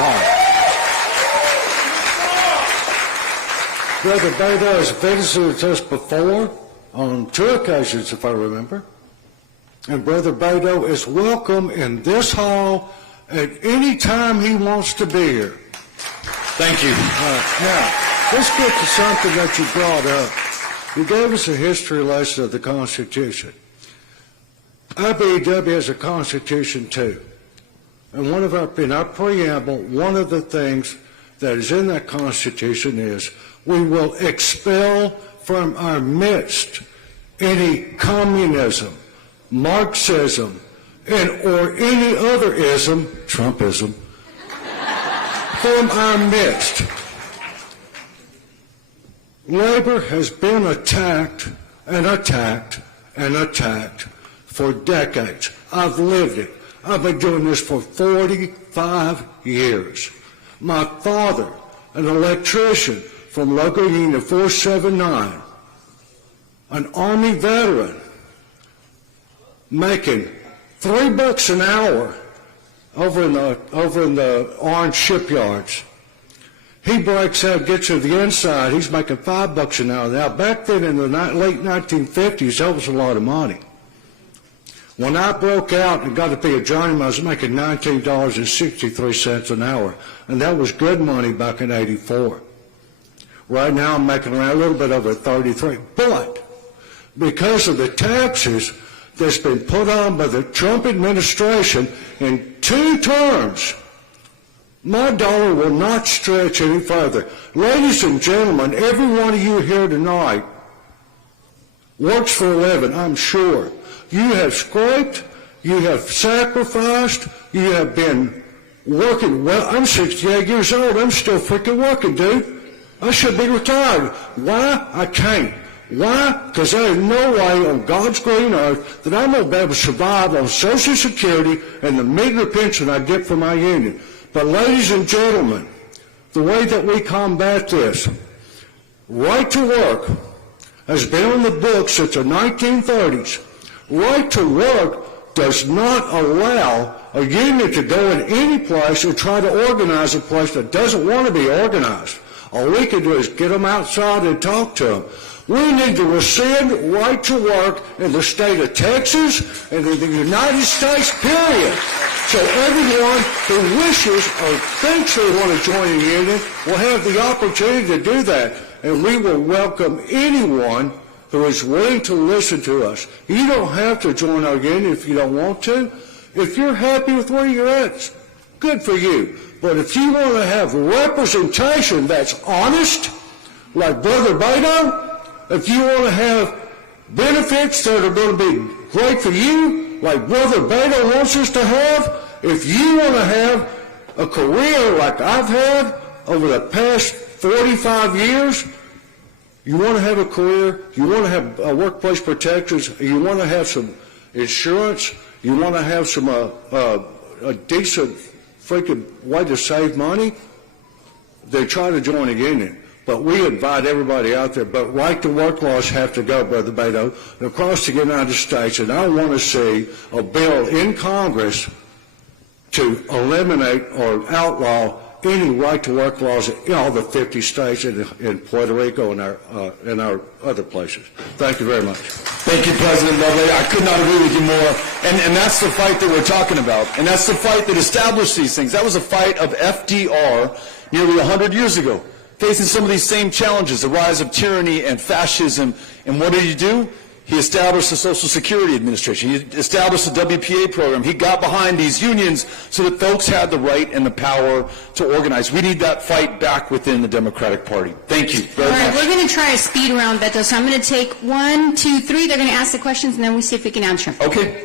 Brother Beto has visited us before on 2 occasions, if I remember. And Brother Beto is welcome in this hall at any time he wants to be here. Thank you. Now, let's get to something that you brought up. You gave us a history lesson of the Constitution. IBEW has a Constitution too. And in our preamble, one of the things that is in that Constitution is we will expel from our midst any communism, Marxism, or any other ism, Trumpism, from our midst. Labor has been attacked and attacked and attacked for decades. I've lived it. I've been doing this for 45 years. My father, an electrician from Local Union 479, an Army veteran, making $3 an hour over in the orange shipyards. He breaks out, gets to the inside, he's making $5 an hour. Now, back then in the late 1950s, that was a lot of money. When I broke out and got to be a journeyman, I was making $19.63 an hour, and that was good money back in '84. Right now, I'm making around a little bit over 33. But because of the taxes that's been put on by the Trump administration in 2 terms, my dollar will not stretch any further. Ladies and gentlemen, every one of you here tonight works for a living, I'm sure. You have scraped, you have sacrificed, you have been working. Well, I'm 68 years old, I'm still freaking working, dude. I should be retired. Why? I can't. Why? Because there is no way on God's green earth that I'm going to be able to survive on Social Security and the meager pension I get from my union. But ladies and gentlemen, the way that we combat this, right to work has been on the books since the 1930s. Right to work does not allow a union to go in any place and try to organize a place that doesn't want to be organized. All we can do is get them outside and talk to them. We need to rescind right to work in the state of Texas and in the United States, period. So everyone who wishes or thinks they want to join a union will have the opportunity to do that. And we will welcome anyone who is willing to listen to us. You don't have to join our union if you don't want to. If you're happy with where you're at, good for you. But if you want to have representation that's honest, like Brother Beto, if you want to have benefits that are going to be great for you, like Brother Beto wants us to have, if you want to have a career like I've had over the past 45 years, you want to have a career, you want to have workplace protections, you want to have some insurance, you want to have some a decent freaking way to save money, they try to join a union. But we invite everybody out there, but right to work laws have to go, Brother Beto, across the United States. And I want to see a bill in Congress to eliminate or outlaw any right to work laws in all the 50 states in Puerto Rico and our other places. Thank you very much. Thank you, President Lovely. I could not agree with you more. And that's the fight that we're talking about. And that's the fight that established these things. That was a fight of FDR nearly 100 years ago, facing some of these same challenges, the rise of tyranny and fascism. And what did he do? He established the Social Security Administration. He established the WPA program. He got behind these unions so that folks had the right and the power to organize. We need that fight back within the Democratic Party. Thank you very much. All right, we're going to try a speed round, Beto. So I'm going to take 1, 2, 3. They're going to ask the questions, and then we see if we can answer them. Okay.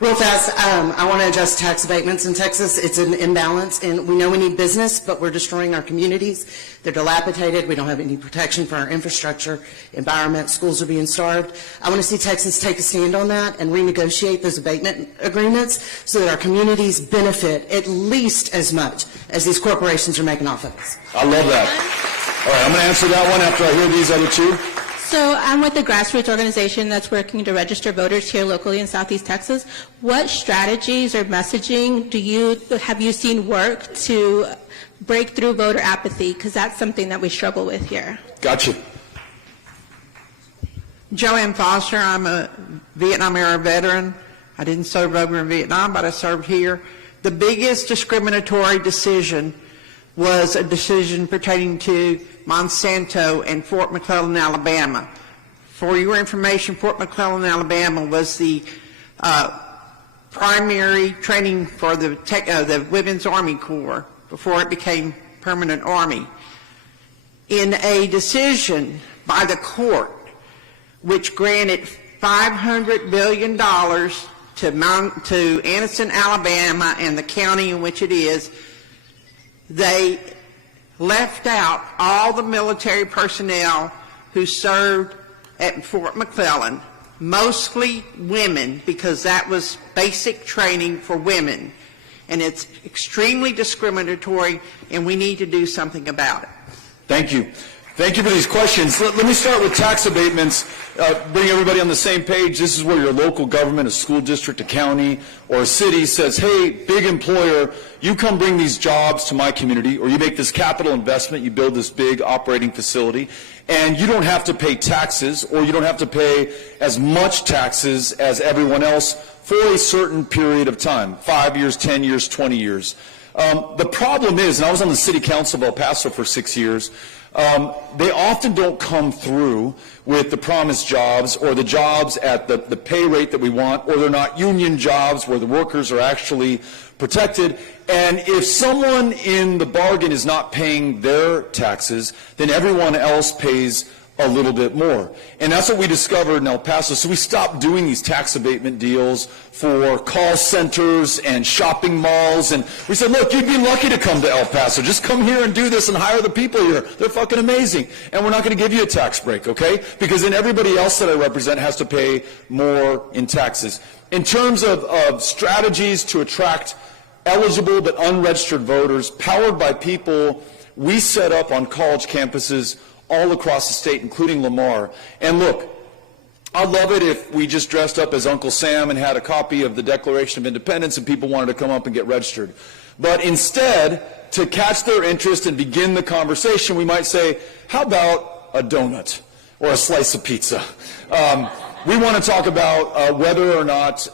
Real fast, I want to address tax abatements in Texas. It's an imbalance, and we know we need business, but we're destroying our communities. They're dilapidated. We don't have any protection for our infrastructure, environment. Schools are being starved. I want to see Texas take a stand on that and renegotiate those abatement agreements so that our communities benefit at least as much as these corporations are making off of us. I love that. All right, I'm going to answer that one after I hear these other two. So I'm with the grassroots organization that's working to register voters here locally in Southeast Texas. What strategies or messaging have you seen work to break through voter apathy? Because that's something that we struggle with here. Gotcha. Joanne Foster, I'm a Vietnam-era veteran. I didn't serve over in Vietnam, but I served here. The biggest discriminatory decision was a decision pertaining to Monsanto and Fort McClellan, Alabama. For your information, Fort McClellan, Alabama was the primary training for the Women's Army Corps before it became permanent Army. In a decision by the court which granted $500 billion to Anniston, Alabama, and the county in which it is, they left out all the military personnel who served at Fort McClellan, mostly women, because that was basic training for women. And it's extremely discriminatory, and we need to do something about it. Thank you. Thank you for these questions. Let me start with tax abatements. Bring everybody on the same page. This is where your local government, a school district, a county, or a city says, hey, big employer, you come bring these jobs to my community, or you make this capital investment, you build this big operating facility, and you don't have to pay taxes, or you don't have to pay as much taxes as everyone else for a certain period of time, 5 years, 10 years, 20 years. The problem is, and I was on the city council of El Paso for 6 years, they often don't come through with the promised jobs or the jobs at the pay rate that we want, or they're not union jobs where the workers are actually protected. And if someone in the bargain is not paying their taxes, then everyone else pays a little bit more. And that's what we discovered in El Paso. So we stopped doing these tax abatement deals for call centers and shopping malls. And we said, look, you'd be lucky to come to El Paso. Just come here and do this and hire the people here. They're fucking amazing. And we're not going to give you a tax break, okay? Because then everybody else that I represent has to pay more in taxes. In terms of strategies to attract eligible but unregistered voters, powered by people we set up on college campuses all across the state, including Lamar. And look, I'd love it if we just dressed up as Uncle Sam and had a copy of the Declaration of Independence and people wanted to come up and get registered. But instead, to catch their interest and begin the conversation, we might say, how about a donut or a slice of pizza? We want to talk about whether or not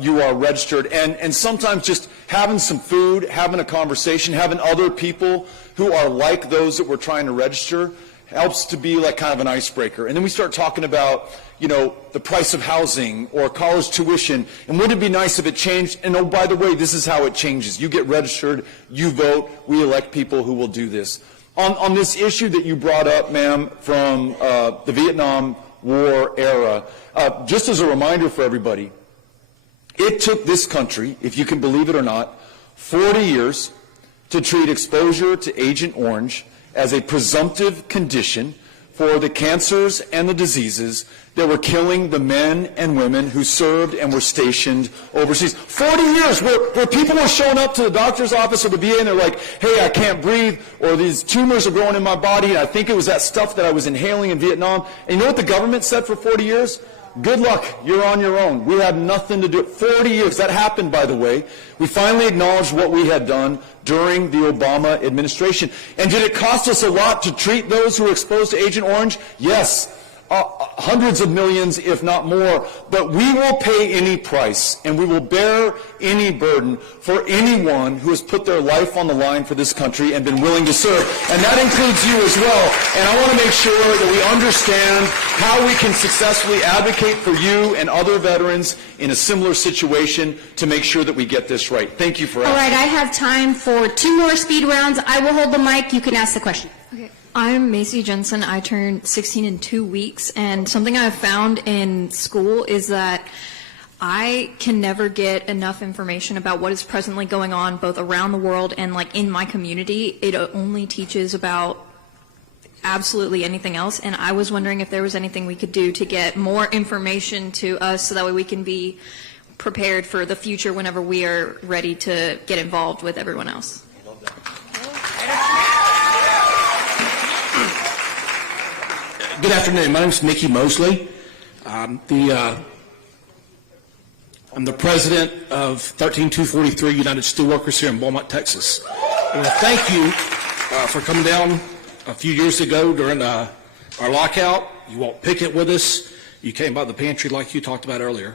you are registered, and sometimes just having some food, having a conversation, having other people who are like those that we're trying to register helps to be like kind of an icebreaker. And then we start talking about, you know, the price of housing or college tuition, and wouldn't it be nice if it changed? And oh, by the way, this is how it changes. You get registered, you vote, we elect people who will do this. On this issue that you brought up, ma'am, from the Vietnam War era, just as a reminder for everybody, it took this country, if you can believe it or not, 40 years to treat exposure to Agent Orange as a presumptive condition for the cancers and the diseases that were killing the men and women who served and were stationed overseas. 40 years where people were showing up to the doctor's office or the VA and they're like, hey, I can't breathe, or these tumors are growing in my body, and I think it was that stuff that I was inhaling in Vietnam. And you know what the government said for 40 years? Good luck, you're on your own. We had nothing to do. 40 years, that happened, by the way. We finally acknowledged what we had done during the Obama administration. And did it cost us a lot to treat those who were exposed to Agent Orange? Yes. Hundreds of millions, if not more, but we will pay any price and we will bear any burden for anyone who has put their life on the line for this country and been willing to serve. And that includes you as well. And I want to make sure that we understand how we can successfully advocate for you and other veterans in a similar situation to make sure that we get this right. Thank you for asking. All right, I have time for 2 more speed rounds. I will hold the mic. You can ask the question. Okay. I'm Macy Jensen. I turned 16 in 2 weeks, and something I've found in school is that I can never get enough information about what is presently going on both around the world and like in my community. It only teaches about absolutely anything else, and I was wondering if there was anything we could do to get more information to us so that way we can be prepared for the future whenever we are ready to get involved with everyone else. I love that. Good afternoon. My name is Mickey Mosley. I'm the president of 13243 United Steelworkers here in Beaumont, Texas. I want to thank you for coming down a few years ago during our lockout. You walked picket with us. You came by the pantry like you talked about earlier.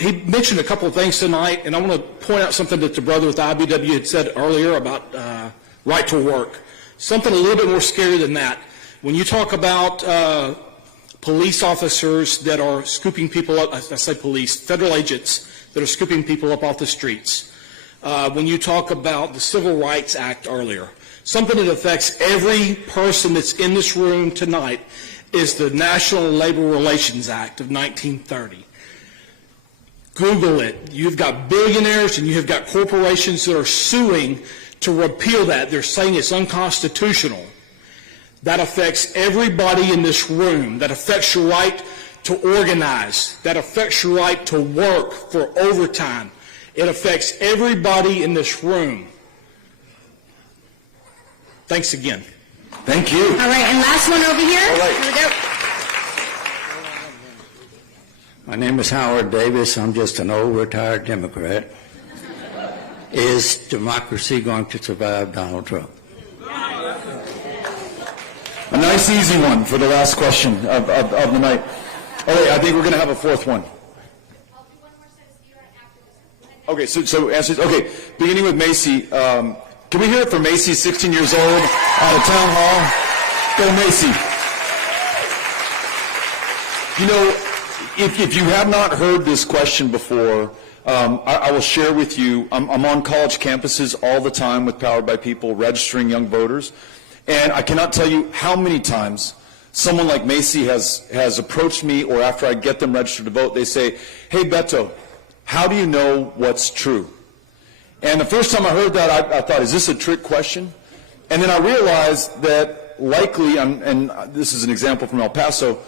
He mentioned a couple of things tonight, and I want to point out something that the brother with the IBEW had said earlier about right to work. Something a little bit more scary than that. When you talk about police officers that are scooping people up, I say police, federal agents that are scooping people up off the streets, when you talk about the Civil Rights Act earlier, something that affects every person that's in this room tonight is the National Labor Relations Act of 1930. Google it. You've got billionaires and you have got corporations that are suing to repeal that. They're saying it's unconstitutional. That affects everybody in this room. That affects your right to organize. That affects your right to work for overtime. It affects everybody in this room. Thanks again. Thank you. All right, and last one over here. All right. Here we go. My name is Howard Davis. I'm just an old retired Democrat. Is democracy going to survive Donald Trump? A nice easy one for the last question of the night. All right, I think we're going to have a fourth one. Okay, so answers. Okay, beginning with Macy. Can we hear it for Macy, 16 years old, out of town hall? Go Macy. You know, if you have not heard this question before, I will share with you. I'm on college campuses all the time with Powered by People, registering young voters. And I cannot tell you how many times someone like Macy has approached me, or after I get them registered to vote, they say, hey, Beto, how do you know what's true? And the first time I heard that, I thought, is this a trick question? And then I realized that likely, and this is an example from El Paso,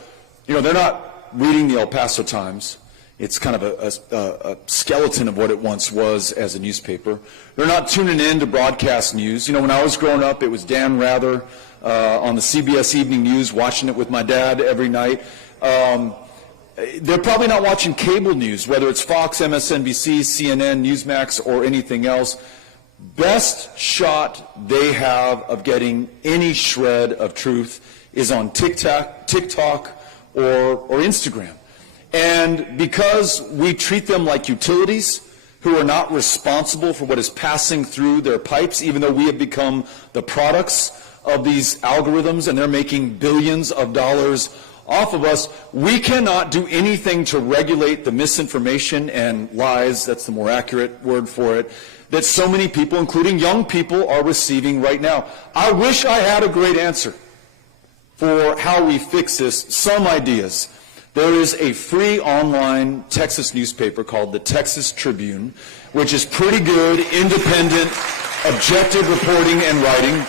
you know, they're not reading the El Paso Times. It's kind of a skeleton of what it once was as a newspaper. They're not tuning in to broadcast news. You know, when I was growing up, it was Dan Rather on the CBS Evening News, watching it with my dad every night. They're probably not watching cable news, whether it's Fox, MSNBC, CNN, Newsmax, or anything else. best shot they have of getting any shred of truth is on TikTok or Instagram. And because we treat them like utilities who are not responsible for what is passing through their pipes, even though we have become the products of these algorithms and they're making billions of dollars off of us, we cannot do anything to regulate the misinformation and lies, that's the more accurate word for it, that so many people, including young people, are receiving right now. I wish I had a great answer for how we fix this. Some ideas. There is a free online Texas newspaper called the Texas Tribune, which is pretty good, independent, objective reporting and writing.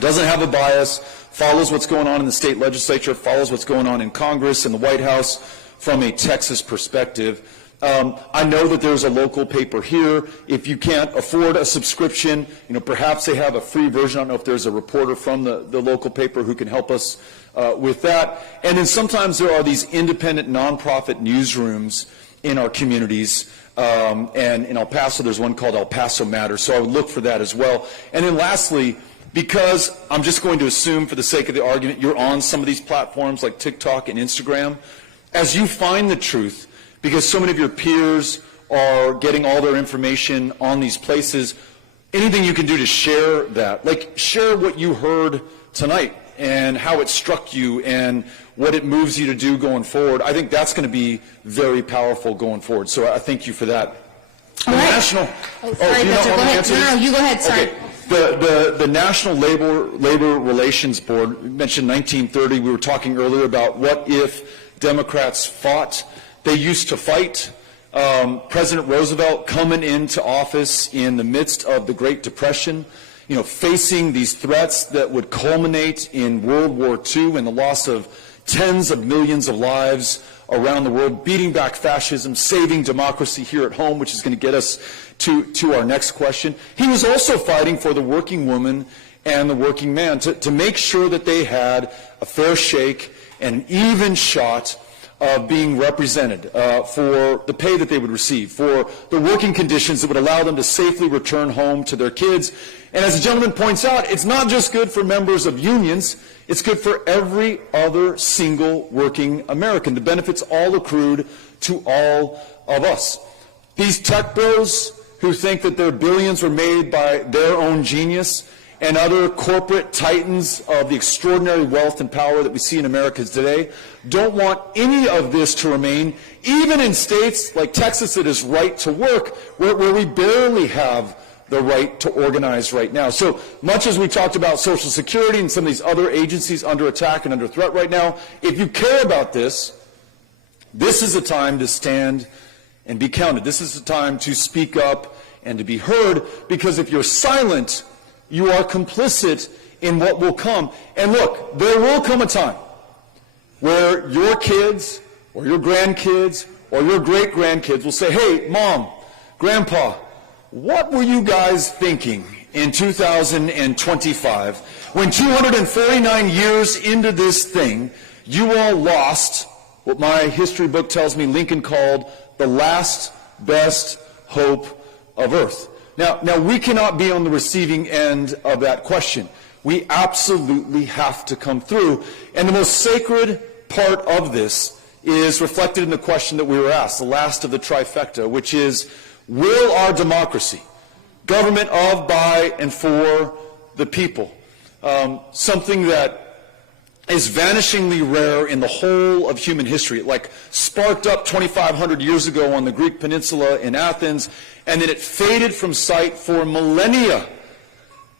Doesn't have a bias, follows what's going on in the state legislature, follows what's going on in Congress and the White House from a Texas perspective. I know that there's a local paper here. If you can't afford a subscription, perhaps they have a free version. I don't know if there's a reporter from the local paper who can help us with that. And then sometimes there are these independent nonprofit newsrooms in our communities. And in El Paso, there's one called El Paso Matters. So I would look for that as well. And then lastly, because I'm just going to assume for the sake of the argument, you're on some of these platforms like TikTok and Instagram, as you find the truth, because so many of your peers are getting all their information on these places, anything you can do to share that, like share what you heard tonight and how it struck you and what it moves you to do going forward, I think that's going to be very powerful going forward. So I thank you for that. All right. National, sorry, Beto, go ahead. No, you go ahead, sorry. Okay. The National Labor Relations Board, we mentioned 1930, we were talking earlier about what if Democrats fought. They used to fight. President Roosevelt coming into office in the midst of the Great Depression, facing these threats that would culminate in World War II and the loss of tens of millions of lives around the world, beating back fascism, saving democracy here at home, which is going to get us to our next question. He was also fighting for the working woman and the working man to make sure that they had a fair shake and an even shot of being represented, for the pay that they would receive, for the working conditions that would allow them to safely return home to their kids. And as the gentleman points out, it's not just good for members of unions, it's good for every other single working American. The benefits all accrued to all of us. These tech bros who think that their billions were made by their own genius and other corporate titans of the extraordinary wealth and power that we see in America today don't want any of this to remain, even in states like Texas that is right to work, where we barely have the right to organize right now. So much as we talked about Social Security and some of these other agencies under attack and under threat right now, if you care about this, this is a time to stand and be counted. This is the time to speak up and to be heard, because if you're silent, you are complicit in what will come. And look, there will come a time where your kids or your grandkids or your great-grandkids will say, hey, Mom, Grandpa, what were you guys thinking in 2025 when 249 years into this thing, you all lost what my history book tells me Lincoln called the last best hope of Earth. Now, we cannot be on the receiving end of that question. We absolutely have to come through. And the most sacred part of this is reflected in the question that we were asked, the last of the trifecta, which is, will our democracy, government of, by, and for the people, something that is vanishingly rare in the whole of human history. It like sparked up 2,500 years ago on the Greek peninsula in Athens, and then it faded from sight for millennia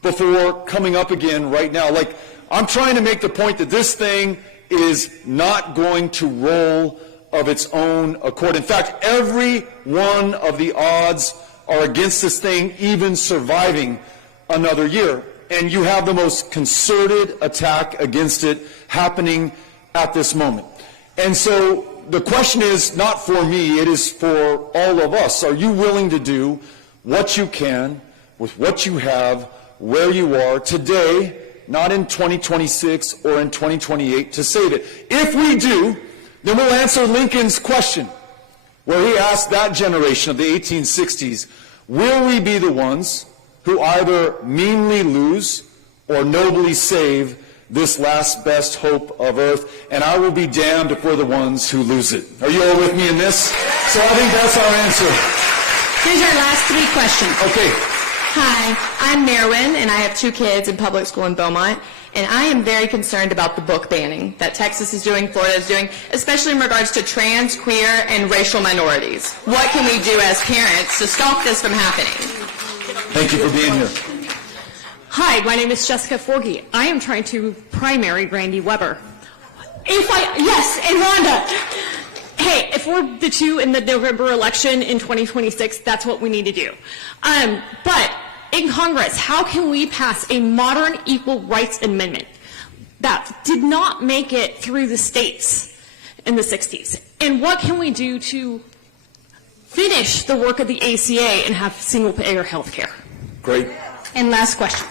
before coming up again right now. Like, I'm trying to make the point that this thing is not going to roll of its own accord. In fact, every one of the odds are against this thing even surviving another year. And you have the most concerted attack against it happening at this moment. And so the question is not for me, it is for all of us. Are you willing to do what you can with what you have, where you are today, not in 2026 or in 2028, to save it? If we do, then we'll answer Lincoln's question, where he asked that generation of the 1860s, will we be the ones who either meanly lose or nobly save this last best hope of earth, and I will be damned if we're the ones who lose it. Are you all with me in this? So I think that's our answer. Here's our last three questions. Okay. Hi, I'm Merwin, and I have 2 kids in public school in Beaumont, and I am very concerned about the book banning that Texas is doing, Florida is doing, especially in regards to trans, queer, and racial minorities. What can we do as parents to stop this from happening? Thank you for being here. Hi, my name is Jessica Forgy. I am trying to primary Randy Weber. Yes, and Rhonda. Hey, if we're the 2 in the November election in 2026, that's what we need to do. But in Congress, how can we pass a modern equal rights amendment that did not make it through the states in the 60s? And what can we do to finish the work of the ACA and have single-payer health care? Great. And last question.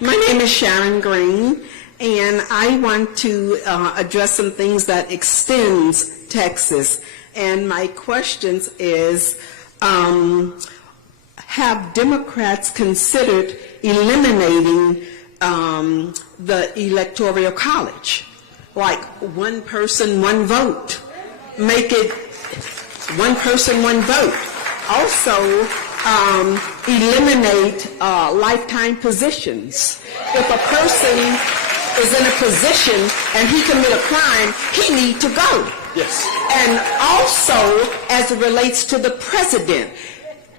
My name is Sharon Green, and I want to address some things that extends Texas. And my questions is, have Democrats considered eliminating the Electoral College? Like one person, one vote. Make it one person, one vote. Also, eliminate lifetime positions. If a person is in a position and he commit a crime, he need to go. Yes. And also, as it relates to the president,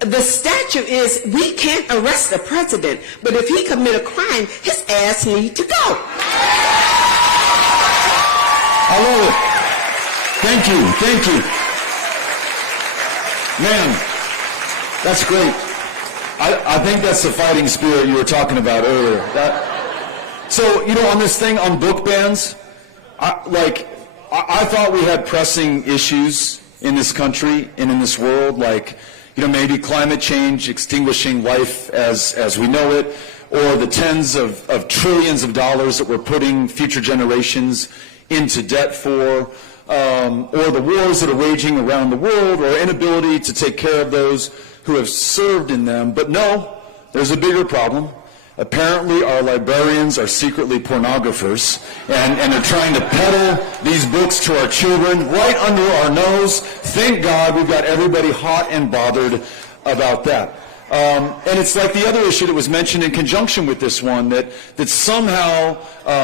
the statute is we can't arrest the president, but if he commit a crime, his ass need to go. I love it. Thank you. Thank you. Man, that's great. I think that's the fighting spirit you were talking about earlier. So, on this thing on book bans, I thought we had pressing issues in this country and in this world, like, maybe climate change, extinguishing life as we know it, or the tens of trillions of dollars that we're putting future generations into debt for, or the wars that are waging around the world, or inability to take care of those who have served in them. But no, there's a bigger problem. Apparently our librarians are secretly pornographers, and they're trying to peddle these books to our children right under our nose. Thank God we've got everybody hot and bothered about that. And it's like the other issue that was mentioned in conjunction with this one, that somehow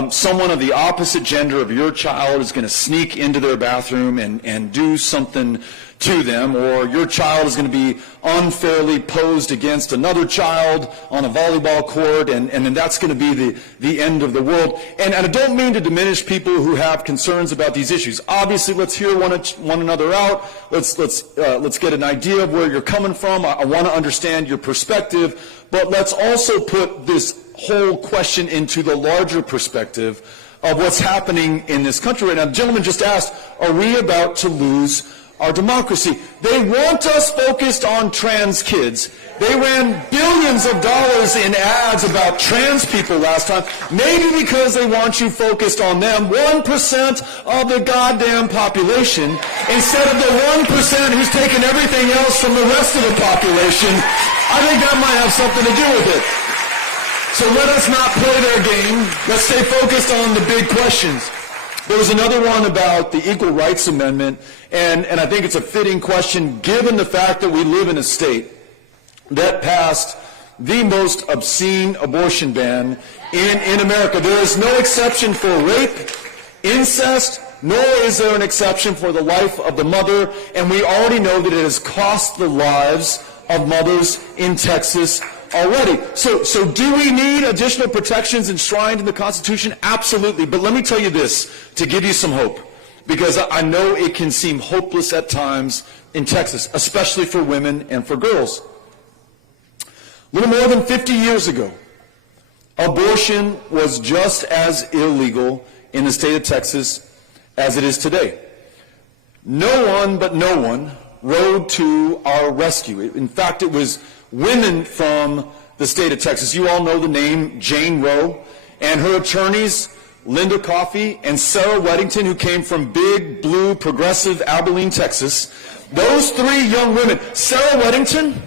someone of the opposite gender of your child is going to sneak into their bathroom and do something to them, or your child is going to be unfairly posed against another child on a volleyball court, and then that's going to be the end of the world. And I don't mean to diminish people who have concerns about these issues. Obviously, let's hear one another out. Let's get an idea of where you're coming from. I want to understand your perspective, but let's also put this whole question into the larger perspective of what's happening in this country right now. The gentleman just asked, are we about to lose our democracy? They want us focused on trans kids. They ran billions of dollars in ads about trans people last time, maybe because they want you focused on them, 1% of the goddamn population, instead of the 1% who's taken everything else from the rest of the population. I think that might have something to do with it. So let us not play their game. Let's stay focused on the big questions. There was another one about the Equal Rights Amendment, and I think it's a fitting question given the fact that we live in a state that passed the most obscene abortion ban in America. There is no exception for rape, incest, nor is there an exception for the life of the mother, and we already know that it has cost the lives of mothers in Texas already. So do we need additional protections enshrined in the Constitution? Absolutely. But let me tell you this, to give you some hope, because I know it can seem hopeless at times in Texas, especially for women and for girls. A little more than 50 years ago, abortion was just as illegal in the state of Texas as it is today. No one rode to our rescue. In fact, it was women from the state of Texas. You all know the name Jane Roe, and her attorneys, Linda Coffey and Sarah Weddington, who came from big, blue, progressive Abilene, Texas. Those three young women, Sarah Weddington,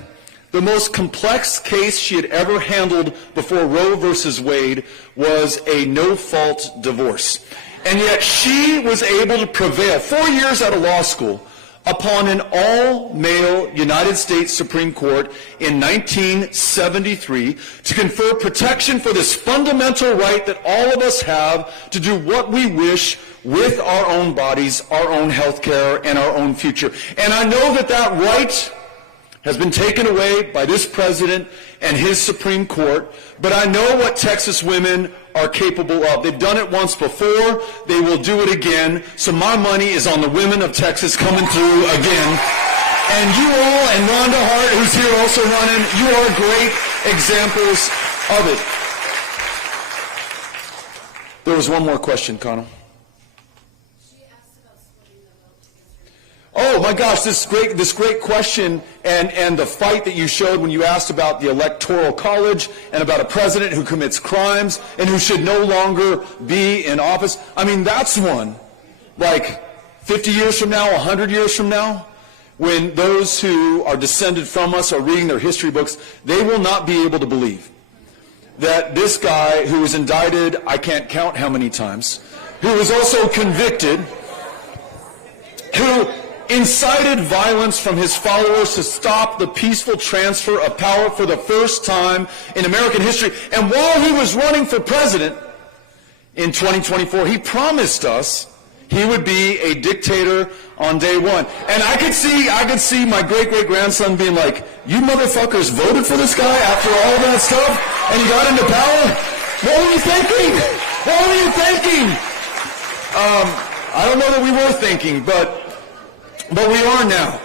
The most complex case she had ever handled before Roe versus Wade was a no-fault divorce. And yet she was able to prevail 4 years out of law school upon an all-male United States Supreme Court in 1973 to confer protection for this fundamental right that all of us have to do what we wish with our own bodies, our own health care, and our own future. And I know that that right has been taken away by this president and his Supreme Court, but I know what Texas women are capable of. They've done it once before. They will do it again. So my money is on the women of Texas coming through again. And you all, and Rhonda Hart, who's here also running, you are great examples of it. There was one more question, Connell. Oh my gosh, this great question and the fight that you showed when you asked about the Electoral College and about a president who commits crimes and who should no longer be in office. I mean, that's one. Like 50 years from now, 100 years from now, when those who are descended from us are reading their history books, they will not be able to believe that this guy who was indicted, I can't count how many times, who was also convicted, who incited violence from his followers to stop the peaceful transfer of power for the first time in American history. And while he was running for president in 2024, he promised us he would be a dictator on day one. And I could see my great-great-grandson being like, you motherfuckers voted for this guy after all that stuff and he got into power? What were you thinking? What were you thinking? I don't know that we were thinking, but we are now.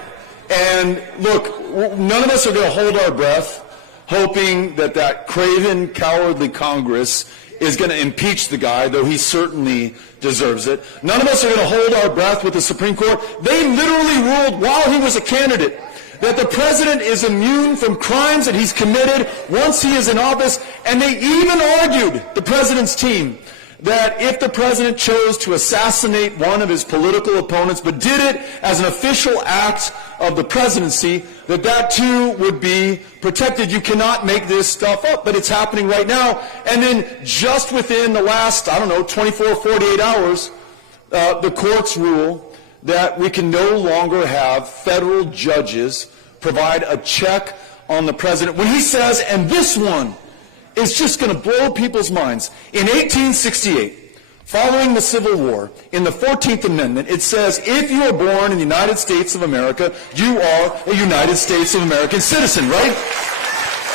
And look, none of us are going to hold our breath hoping that craven, cowardly Congress is going to impeach the guy, though he certainly deserves it. None of us are going to hold our breath with the Supreme Court. They literally ruled while he was a candidate that the president is immune from crimes that he's committed once he is in office. And they even argued, the president's team, that if the president chose to assassinate one of his political opponents, but did it as an official act of the presidency, that too would be protected. You cannot make this stuff up, but it's happening right now. And then just within the last, 24, 48 hours, the courts rule that we can no longer have federal judges provide a check on the president when he says, and this one is just going to blow people's minds. In 1868, following the Civil War, in the 14th Amendment, it says, if you are born in the United States of America, you are a United States of American citizen, right?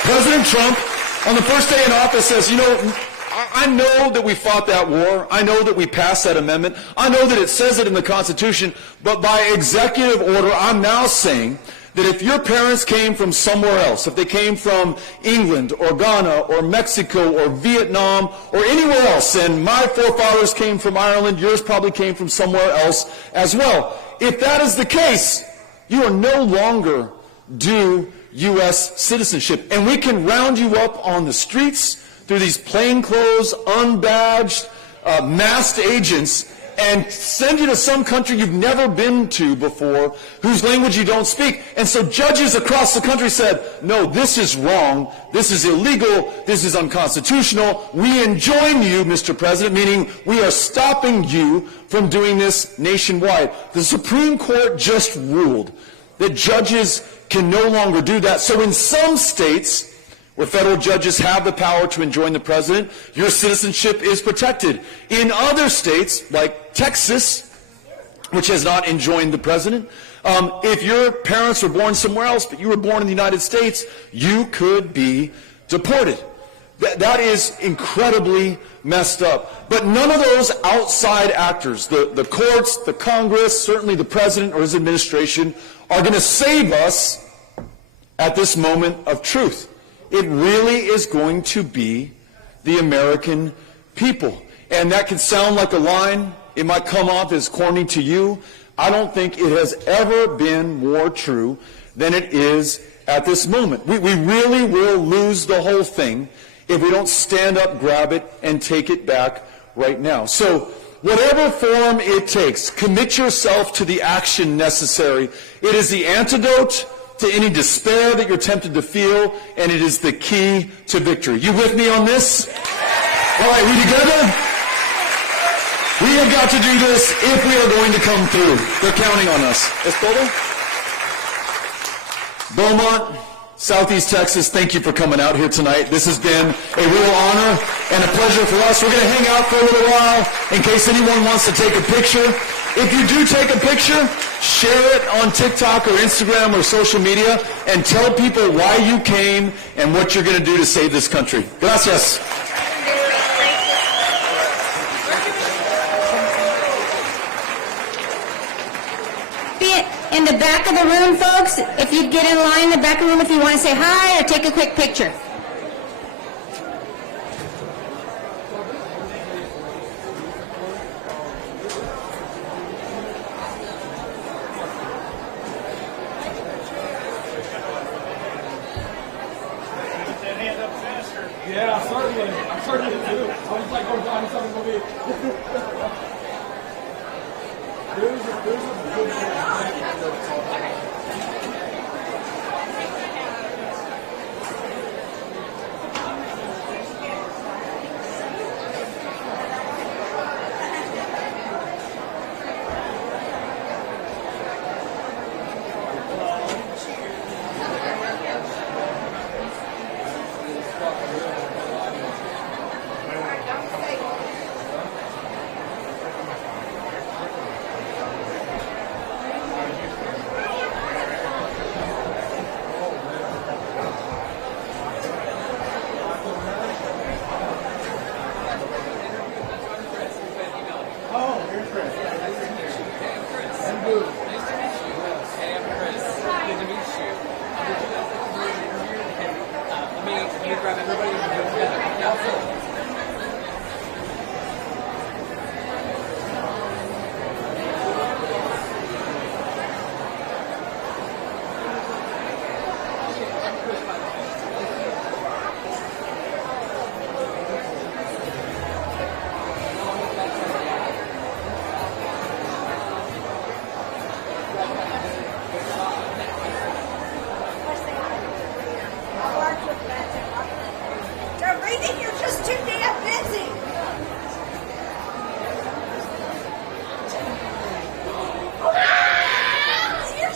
President Trump, on the first day in office, says, I know that we fought that war. I know that we passed that amendment. I know that it says it in the Constitution, but by executive order, I'm now saying that if your parents came from somewhere else, if they came from England or Ghana or Mexico or Vietnam or anywhere else, and my forefathers came from Ireland, yours probably came from somewhere else as well. If that is the case, you are no longer due U.S. citizenship. And we can round you up on the streets through these plainclothes, unbadged, masked agents and send you to some country you've never been to before, whose language you don't speak. And so judges across the country said, no, this is wrong, this is illegal, this is unconstitutional. We enjoin you, Mr. President, meaning we are stopping you from doing this nationwide. The Supreme Court just ruled that judges can no longer do that. So in some states, where federal judges have the power to enjoin the president, your citizenship is protected. In other states, like Texas, which has not enjoined the president, if your parents were born somewhere else, but you were born in the United States, you could be deported. That is incredibly messed up. But none of those outside actors, the courts, the Congress, certainly the president or his administration, are going to save us at this moment of truth. It really is going to be the American people. And that can sound like a line. It might come off as corny to you. I don't think it has ever been more true than it is at this moment. We really will lose the whole thing if we don't stand up, grab it, and take it back right now. So whatever form it takes, commit yourself to the action necessary. It is the antidote to any despair that you're tempted to feel, and it is the key to victory. You with me on this? All right, we together? We have got to do this if we are going to come through. They're counting on us. ¿Es todo? Beaumont, Southeast Texas, thank you for coming out here tonight. This has been a real honor and a pleasure for us. We're going to hang out for a little while in case anyone wants to take a picture. If you do take a picture, share it on TikTok or Instagram or social media and tell people why you came and what you're going to do to save this country. Gracias. In the back of the room, folks, if you get in line in the back of the room if you want to say hi or take a quick picture. Yeah, certainly. I certainly do. I was like, oh, God, something going to be. There's a good grab everybody and go together.